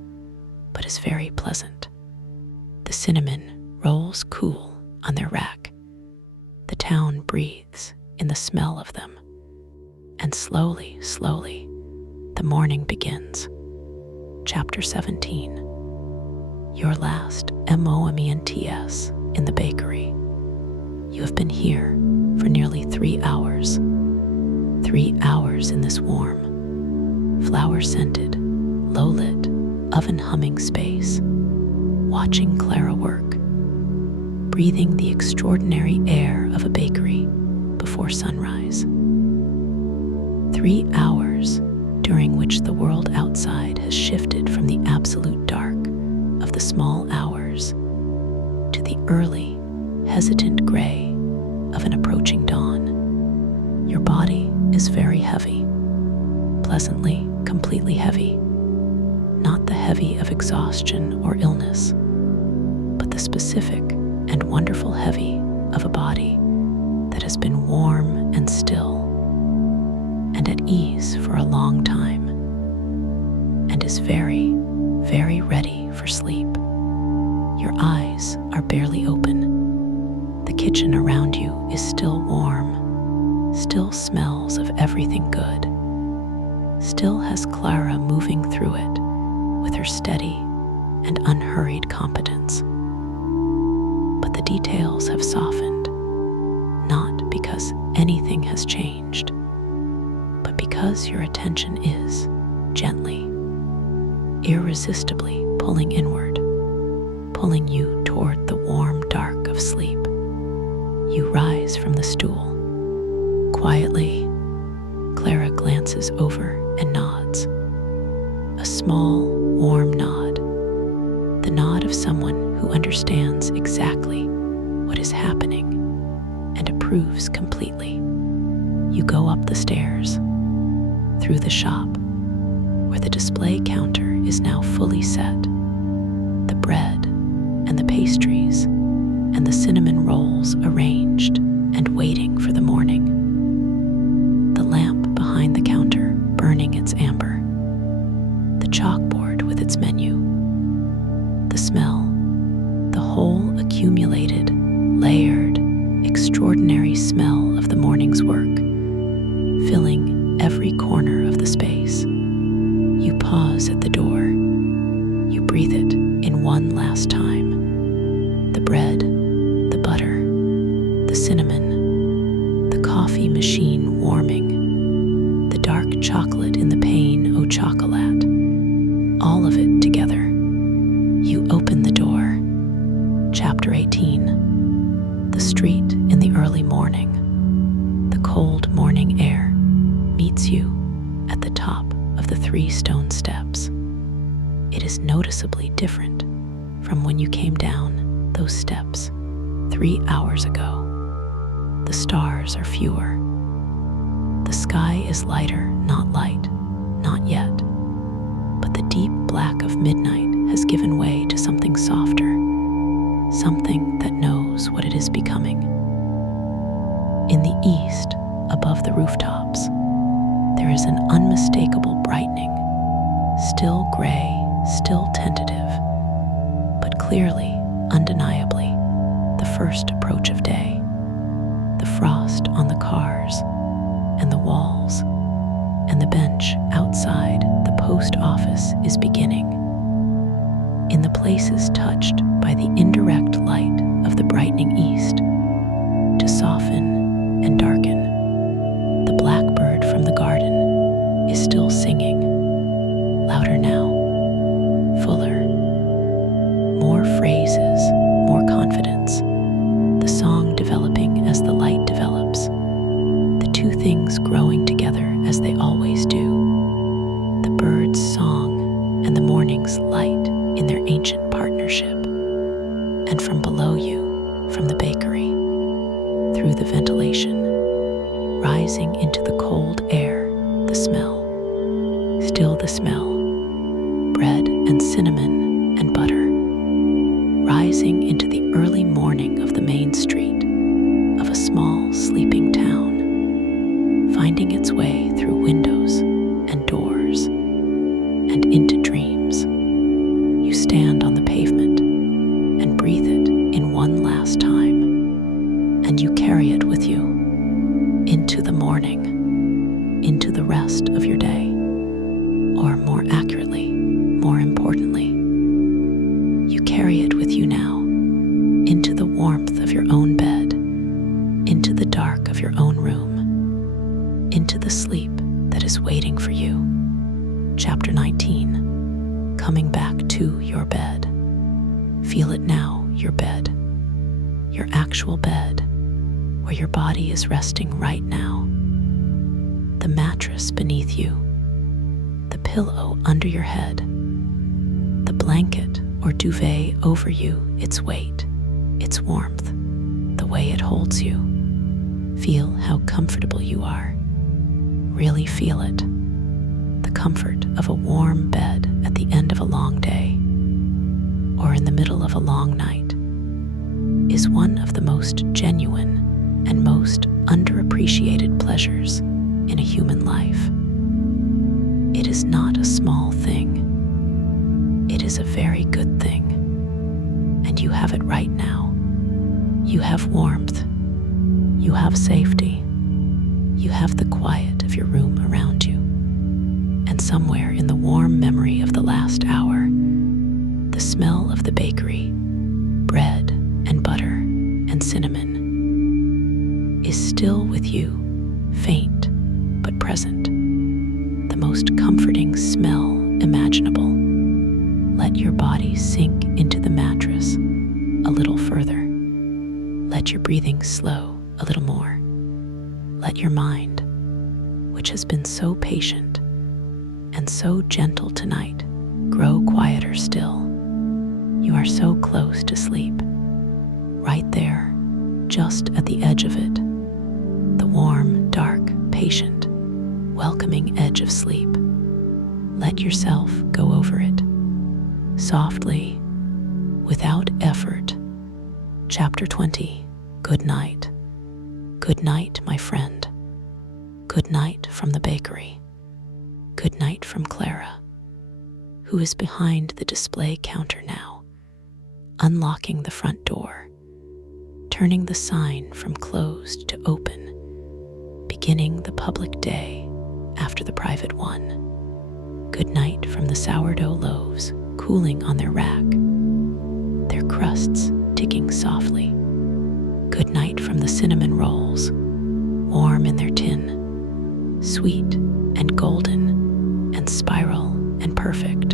but is very pleasant. The cinnamon rolls cool on their rack. The town breathes in the smell of them. And slowly, slowly, the morning begins. Chapter 17. Your last MOMENTS in the bakery. You have been here for nearly 3 hours. 3 hours in this warm, flower-scented, low-lit, oven-humming space, watching Clara work, breathing the extraordinary air of a bakery before sunrise. 3 hours during which the world outside has shifted from the absolute dark of the small hours to the early, hesitant gray of an approaching dawn. Your body is very heavy, pleasantly, completely heavy, not the heavy of exhaustion or illness, but the specific and wonderful heavy of a body that has been warm and still and at ease for a long time and is very, very ready for sleep. Your eyes are barely open. The kitchen around you is still warm, still smells of everything good, still has Clara moving through it with her steady and unhurried competence. But the details have softened, not because anything has changed, but because your attention is gently, irresistibly pulling inward, pulling you toward the warm dark of sleep. You rise from the stool. Quietly, Clara glances over and nods. A small, warm nod. The nod of someone who understands exactly what is happening and approves completely. You go up the stairs, through the shop, where the display counter is now fully set. The bread and the pastries and the cinnamon rolls arranged and waiting for the morning. The lamp behind the counter burning its amber. The chalkboard with its menu. The smell, the whole accumulated, layered, extraordinary smell of the morning's work, filling every corner of the space. You pause at the door. You breathe it in one last time. The bread, the butter, the cinnamon, the coffee machine warming, the dark chocolate in the pane au chocolat, all of it together. You open the door. Chapter 18. The street in the early morning. The cold morning air meets you at the top of the 3 stone steps. It is noticeably different from when you came down those steps 3 hours ago. The stars are fewer. The sky is lighter, not light, not yet. But the deep black of midnight has given way to something softer, something that knows what it is becoming. In the east, above the rooftops, there is an unmistakable brightening, still gray, still tentative, but clearly, undeniably, the first approach of day. The frost on the cars and the walls and the bench outside the post office is beginning. In the places touched by the indirect light of the brightening east, to soften and darken, the blackbird from the garden is still singing, louder now, fuller, more phrases, more confidence, the song developing as the light develops, the two things growing together as they always do, the bird's song and the morning's light in their ancient partnership. And from below you, from the bakery, through the ventilation, rising into the cold air, the smell, still the smell, bread and cinnamon and butter, rising into the early morning of the main street of a small sleeping town, finding its way through windows and doors and into dreams. You stand on the pavement and breathe it in one last time, and you carry it with you into the morning, into the rest of your day, or more accurately, more importantly, you carry it with you now into the warmth of your own bed, into the dark of your own room, into the sleep that is waiting for you. Chapter 19, coming back to your bed. Feel it now, your bed, your actual bed, where your body is resting right now. The mattress beneath you, the pillow under your head, the blanket or duvet over you, its weight, its warmth, the way it holds you. Feel how comfortable you are. Really feel it. The comfort of a warm bed at the end of a long day, or in the middle of a long night, is one of the most genuine and most underappreciated pleasures in a human life. It is not a small thing. It is a very good thing. And you have it right now. You have warmth. You have safety. You have the quiet of your room around you. And somewhere in the warm memory of the last hour, the smell of the bakery, bread and butter and cinnamon, is still with you, faint but present, the most comforting smell imaginable. Let your body sink into the mattress a little further. Let your breathing slow a little more. Let your mind, which has been so patient and so gentle tonight, grow quieter still. You are so close to sleep, right there, just at the edge of it, the warm, dark, patient, welcoming edge of sleep. Let yourself go over it, softly, without effort. Chapter 20, Good night. Good night, my friend. Good night from the bakery. Good night from Clara, who is behind the display counter now, unlocking the front door, turning the sign from closed to open, beginning the public day after the private one. Good night from the sourdough loaves cooling on their rack, their crusts ticking softly. Good night from the cinnamon rolls, warm in their tin, sweet and golden and spiral and perfect.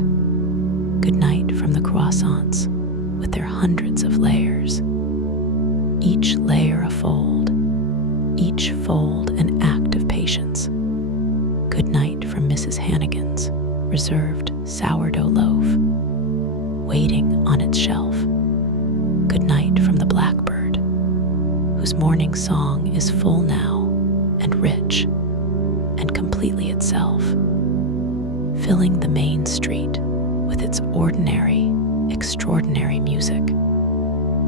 Good night from the croissants with their hundreds of layers, each layer a fold, each fold an act of patience. Good night from Mrs. Hannigan's reserved sourdough loaf, waiting on its shelf. Good night from the blackbird, whose morning song is full now and rich and completely itself, filling the main street with its ordinary, extraordinary music.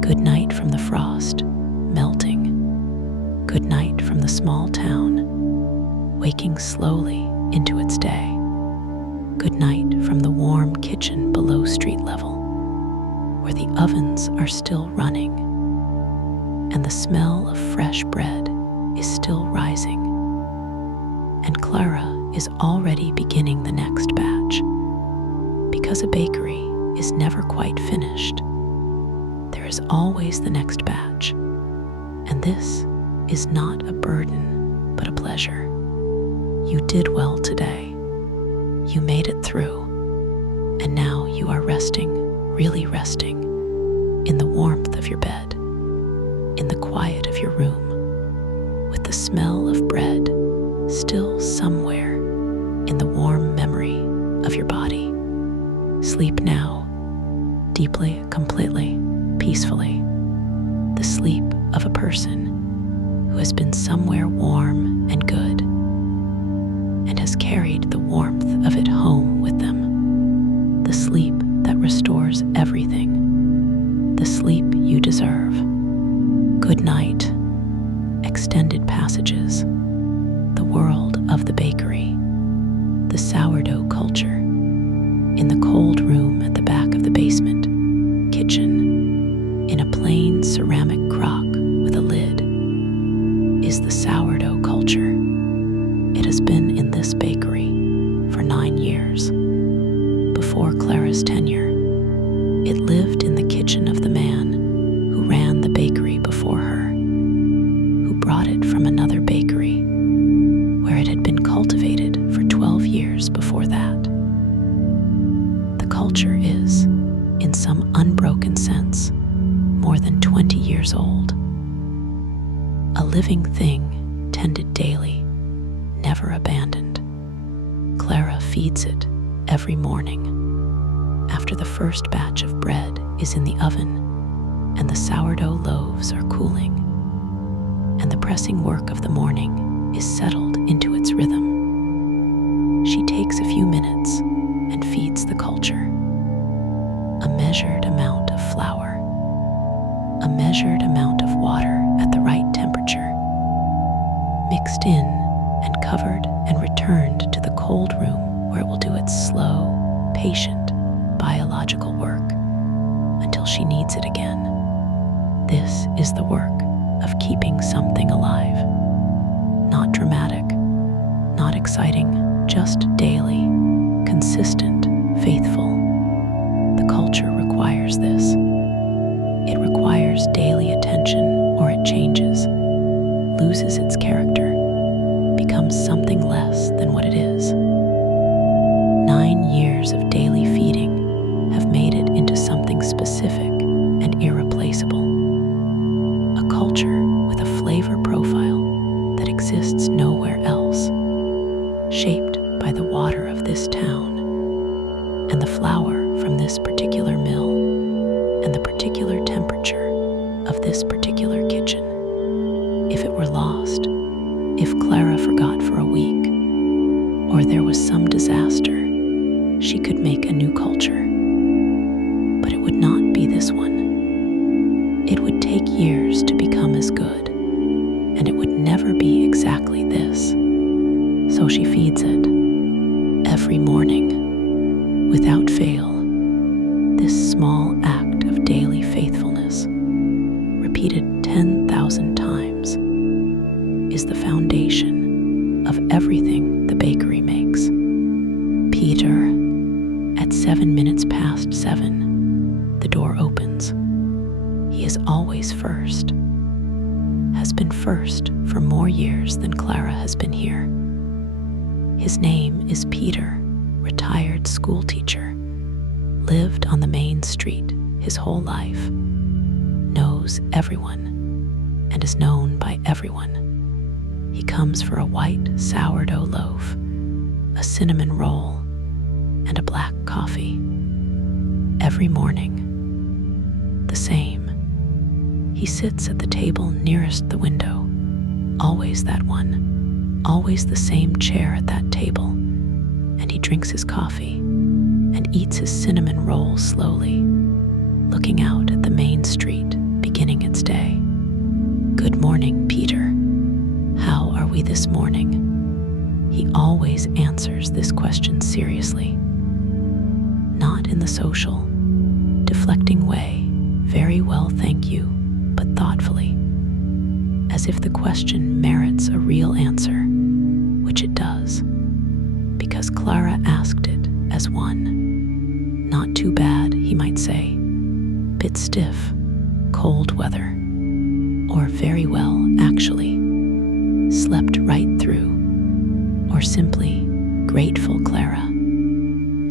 Good night from the frost, melting. Good night from the small town, waking slowly into its day. Good night from the warm kitchen below street level, where the ovens are still running, and the smell of fresh bread is still rising. And Clara is already beginning the next batch, because a bakery is never quite finished. There is always the next batch, and this is not a burden, but a pleasure. You did well today. You made it through, and now you are resting, really resting, in the warmth of your bed, in the quiet of your room, with the smell of bread still somewhere in the warm memory of your body. Sleep now, deeply, completely, peacefully, the sleep of a person who has been somewhere warm and good, and has carried the warmth of it home with them. The sleep that restores everything. The sleep you deserve. Good night. Extended passages. The world of the bakery. The sourdough culture. In the cold room at the back of the basement. Kitchen. In a plain ceramic crock with a lid. Is the sourdough culture. It has been in this bakery for 9 years. Before Clara's tenure, it lived in the kitchen of the man who ran the bakery before her, who brought it from another bakery, where it had been cultivated for 12 years before that. The culture is, in some unbroken sense, more than 20 years old. A living thing tended daily, never abandoned. Clara feeds it every morning. After the first batch of bread is in the oven and the sourdough loaves are cooling, and the pressing work of the morning is settled into its rhythm, she takes a few minutes and feeds the culture. A measured amount of flour, a measured amount of water at the right temperature, mixed in and covered and returned to the cold room where it will do its slow, patient, biological work until she needs it again. This is the work of keeping something alive. Not dramatic, not exciting, just daily, consistent, faithful. The culture requires this. It requires daily attention or it changes, loses its character, becomes something less than what it is. 9 years of daily feeding have made it into something specific and irreplaceable. A culture with a flavor profile that exists nowhere else, shaped by the water of this town and the flour from this particular mill and the particular temperature of this particular kitchen. If it were lost, if Clara forgot for a week, or there was some disaster, she could make a new culture. But it would not be this one. It would take years to become as good, and it would never be exactly this. So she feeds it every morning, without fail. This small act of daily faithfulness, repeated 10,000 times, is the foundation of everything the bakery makes. Peter, at 7 minutes past 7, the door opens. He is always first, has been first for more years than Clara has been here. His name is Peter, retired school teacher, lived on the main street his whole life, knows everyone, and is known by everyone. He comes for a white sourdough loaf, a cinnamon roll, and a black coffee. Every morning, the same. He sits at the table nearest the window, always that one, always the same chair at that table, and he drinks his coffee and eats his cinnamon roll slowly, looking out at the main street beginning its day. "Good morning, Peter. How are we this morning?" He always answers this question seriously, not in the social, deflecting way, "Very well, thank you," but thoughtfully, as if the question merits a real answer, which it does, because Clara asked it as one. "Not too bad," he might say. "Bit stiff, cold weather," or "Very well, actually. Slept right through," or simply, "Grateful, Clara."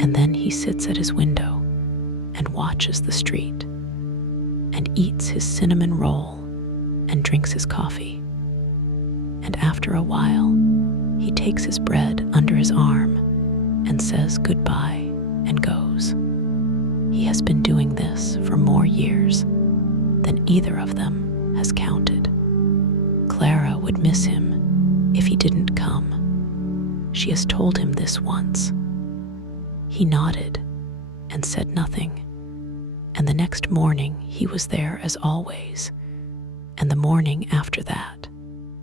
And then he sits at his window and watches the street and eats his cinnamon roll and drinks his coffee. And after a while, he takes his bread under his arm and says goodbye and goes. He has been doing this for more years than either of them has counted. Clara would miss him if he didn't come. She has told him this once. He nodded and said nothing, and the next morning he was there as always, and the morning after that,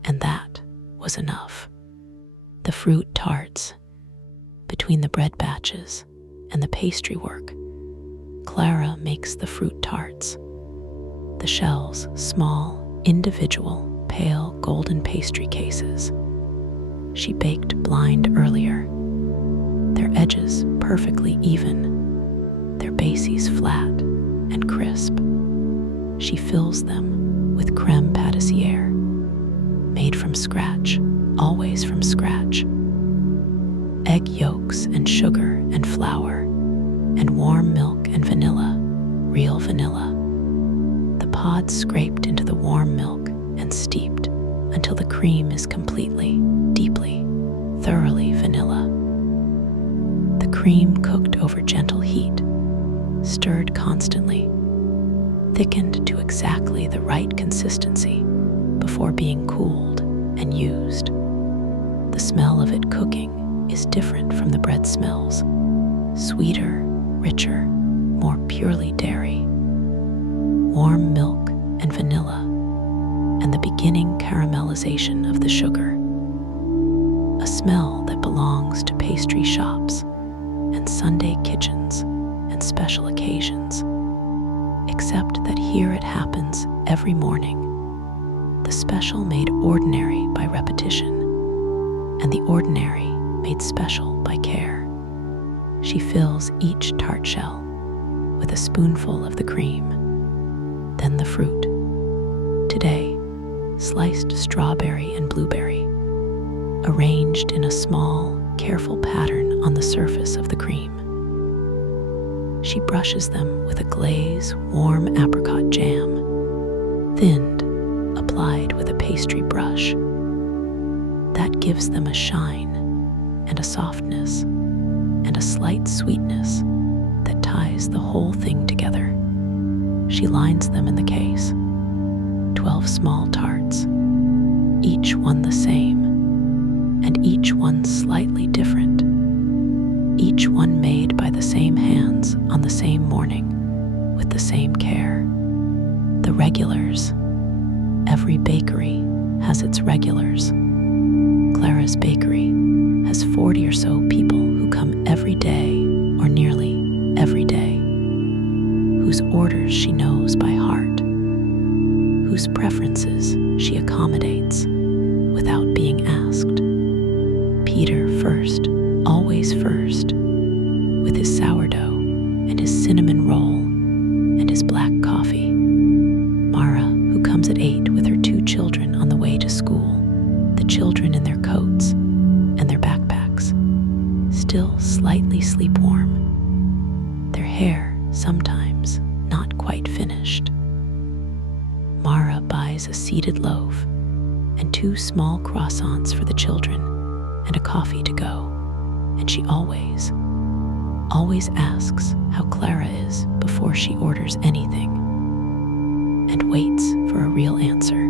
and that was enough. The fruit tarts, between the bread batches and the pastry work, Clara makes the fruit tarts. The shells, small, individual, pale golden pastry cases. She baked blind earlier, their edges perfectly even, their bases flat and crisp. She fills them with creme pâtissière, made from scratch, always from scratch. Egg yolks and sugar and flour, and warm milk and vanilla, real vanilla. The pods scraped into the warm milk and steeped until the cream is completely, deeply, thoroughly vanilla. The cream cooked over gentle heat, stirred constantly, thickened to exactly the right consistency before being cooled and used. The smell of it cooking is different from the bread smells, sweeter, richer, more purely dairy. Warm milk and vanilla, and the beginning caramelization of the sugar. A smell that belongs to pastry shops and Sunday kitchens and special occasions, except that here it happens every morning. The special made ordinary by repetition, and the ordinary made special by care. She fills each tart shell with a spoonful of the cream, then the fruit. Today, sliced strawberry and blueberry, arranged in a small, careful pattern on the surface of the cream. She brushes them with a glaze, warm apricot jam, thinned, applied with a pastry brush. That gives them a shine and a softness and a slight sweetness that ties the whole thing together. She lines them in the case, 12 small tarts, each one the same, and each one slightly different, each one made by the same hands on the same morning with the same care. The regulars. Every bakery has its regulars. Clara's bakery has 40 or so people who come every day or nearly every day, whose orders she knows by heart, whose preferences she accommodates without being asked. Peter first, always first, with his sourdough and his cinnamon roll and his black coffee. Mara, who comes at 8 with her 2 children on the way to school, the children in their coats and their backpacks, still slightly sleep-warm, their hair sometimes not quite finished. Mara buys a seeded loaf and 2 small croissants for the children and a coffee to go, and she always asks how Clara is before she orders anything, and waits for a real answer.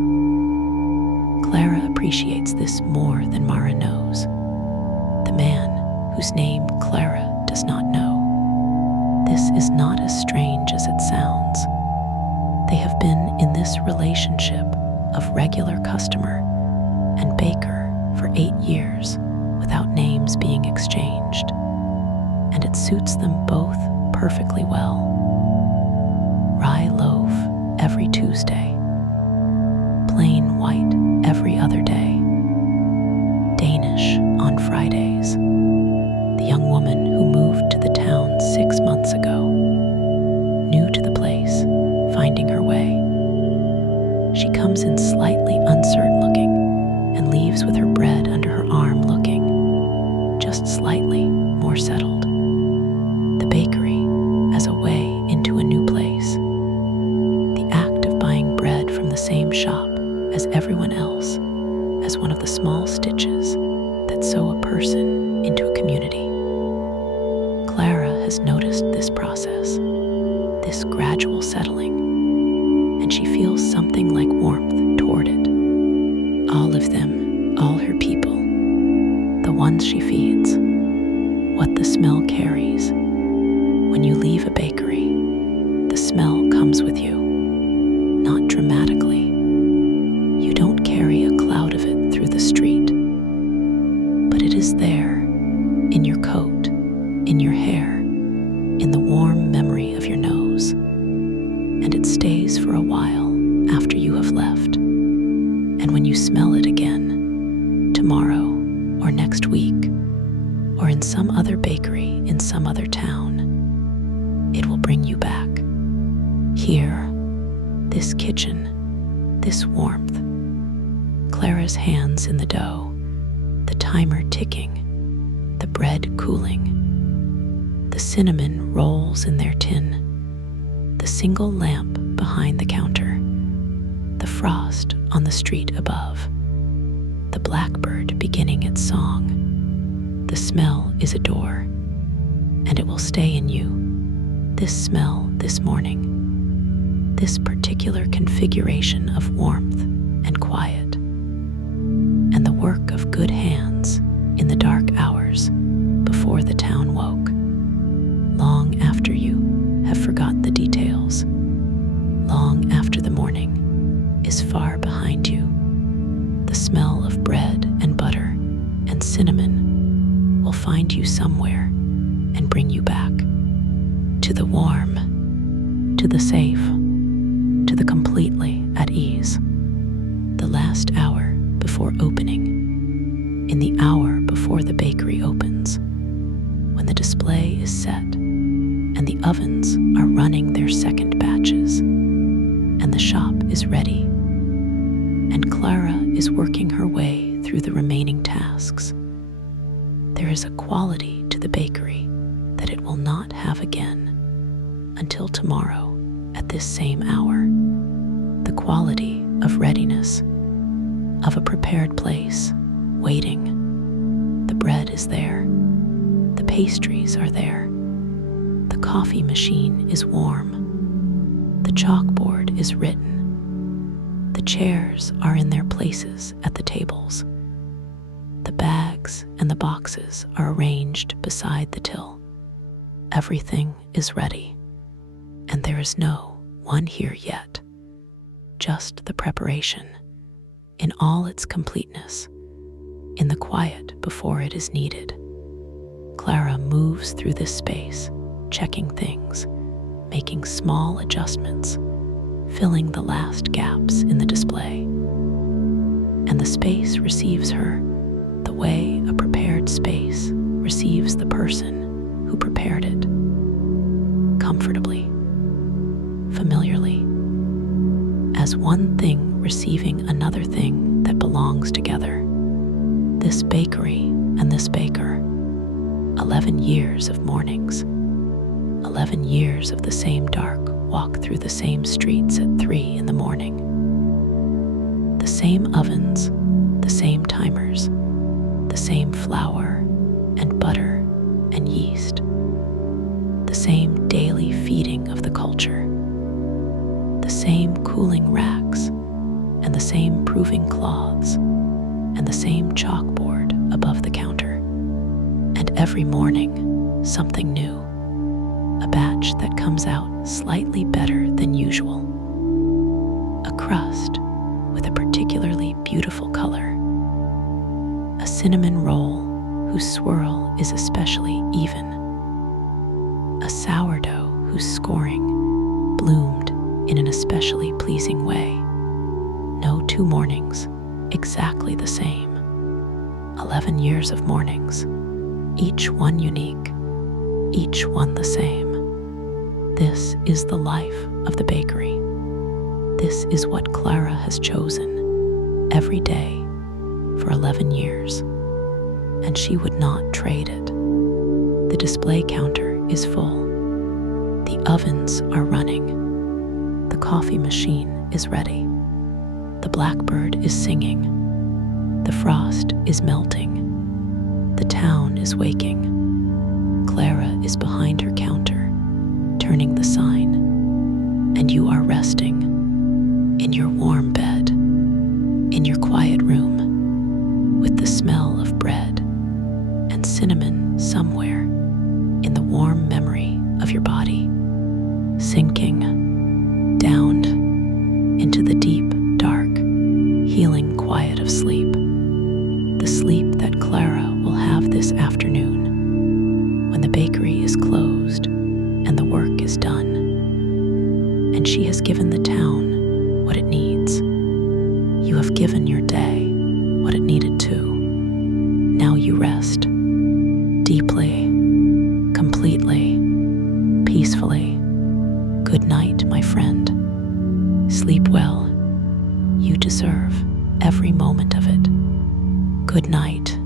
Clara appreciates this more than Mara knows. The man, whose name Clara does not know, This is not as strange as it sounds. They have been in this relationship of regular customer and baker for 8 years without names being exchanged, and it suits them both perfectly well. Rye loaf every Tuesday, plain white every other day, Danish on Fridays. The young woman who moved to the town 6 months ago, new to the place, finding her way. She comes in slightly uncertain looking and leaves with her bread under her arm looking just slightly more settled. The bakery as a way into a new place. The act of buying bread from the same shop as everyone else as one of the small stitches that sew a person into a community. Clara has noticed this process, this gradual settling, and she feels something like warmth toward it. All of them, all her people, the ones she feeds, what the smell carries. When you leave a bakery, the smell comes with you, not dramatically. You don't carry a cloud of it through the street, but it is there, in your coat, in your hair, in the warm memory of your nose, and it stays for a while after you have left. And when you smell it again, tomorrow or next week, or in some other bakery in some other town, it will bring you back. Here, this kitchen, this warmth, Clara's hands in the dough, the timer ticking, the bread cooling, the cinnamon rolls in their tin, the single lamp behind the counter, the frost on the street above, the blackbird beginning its song. The smell is a door, and it will stay in you. This smell this morning, this particular configuration of warmth and quiet, and the work of good hands in the dark hours before the town woke, long after you have forgotten the details, long after the morning is far behind you. The smell of bread and butter and cinnamon will find you somewhere and bring you back to the warm, to the safe, to the completely at ease. The last hour before opening, in the hour before the bakery opens, when the display is set and the ovens are running their second batches and the shop is ready and Clara is working her way through the remaining tasks. There is a quality to the bakery that it will not have again until tomorrow at this same hour. The quality of readiness, of a prepared place, waiting. The bread is there. The pastries are there. The coffee machine is warm. The chalkboard is written. The chairs are in their places at the tables. The bags and the boxes are arranged beside the till. Everything is ready, and there is no one here yet, just the preparation, in all its completeness, in the quiet before it is needed. Clara moves through this space, checking things, making small adjustments, filling the last gaps in the display. And the space receives her the way a prepared space receives the person who prepared it, comfortably, familiarly, as one thing receiving another thing that belongs together. This bakery and this baker, 11 years of mornings, 11 years of the same dark walk through the same streets at 3 in the morning. The same ovens, the same timers, the same flour and butter and yeast, the same daily feeding of the culture, the same cooling racks and the same proving cloths and the same chalkboard above the counter. And every morning, something new, a batch that comes out slightly better than usual, a crust with a particularly beautiful color, a cinnamon roll whose swirl is especially even, a sourdough whose scoring bloomed in an especially pleasing way. No 2 mornings exactly the same. 11 years of mornings, each one unique, each one the same. This is the life of the bakery. This is what Clara has chosen every day for 11 years, and she would not trade it. The display counter is full. The ovens are running. The coffee machine is ready. The blackbird is singing. The frost is melting. The town is waking. Clara is behind her counter, turning the sign, and you are resting in your warm bed, in your quiet room, with the smell of bread and cinnamon somewhere in the warm memory of your body, sinking down into the deep, dark, healing quiet of sleep. The sleep that Clara will have this afternoon when the bakery is closed and the work is done, and she has given the town what it needs. You have given your day what it needed to. Now you rest deeply, completely, peacefully. Good night, my friend. Sleep well. You deserve every moment of it. Good night.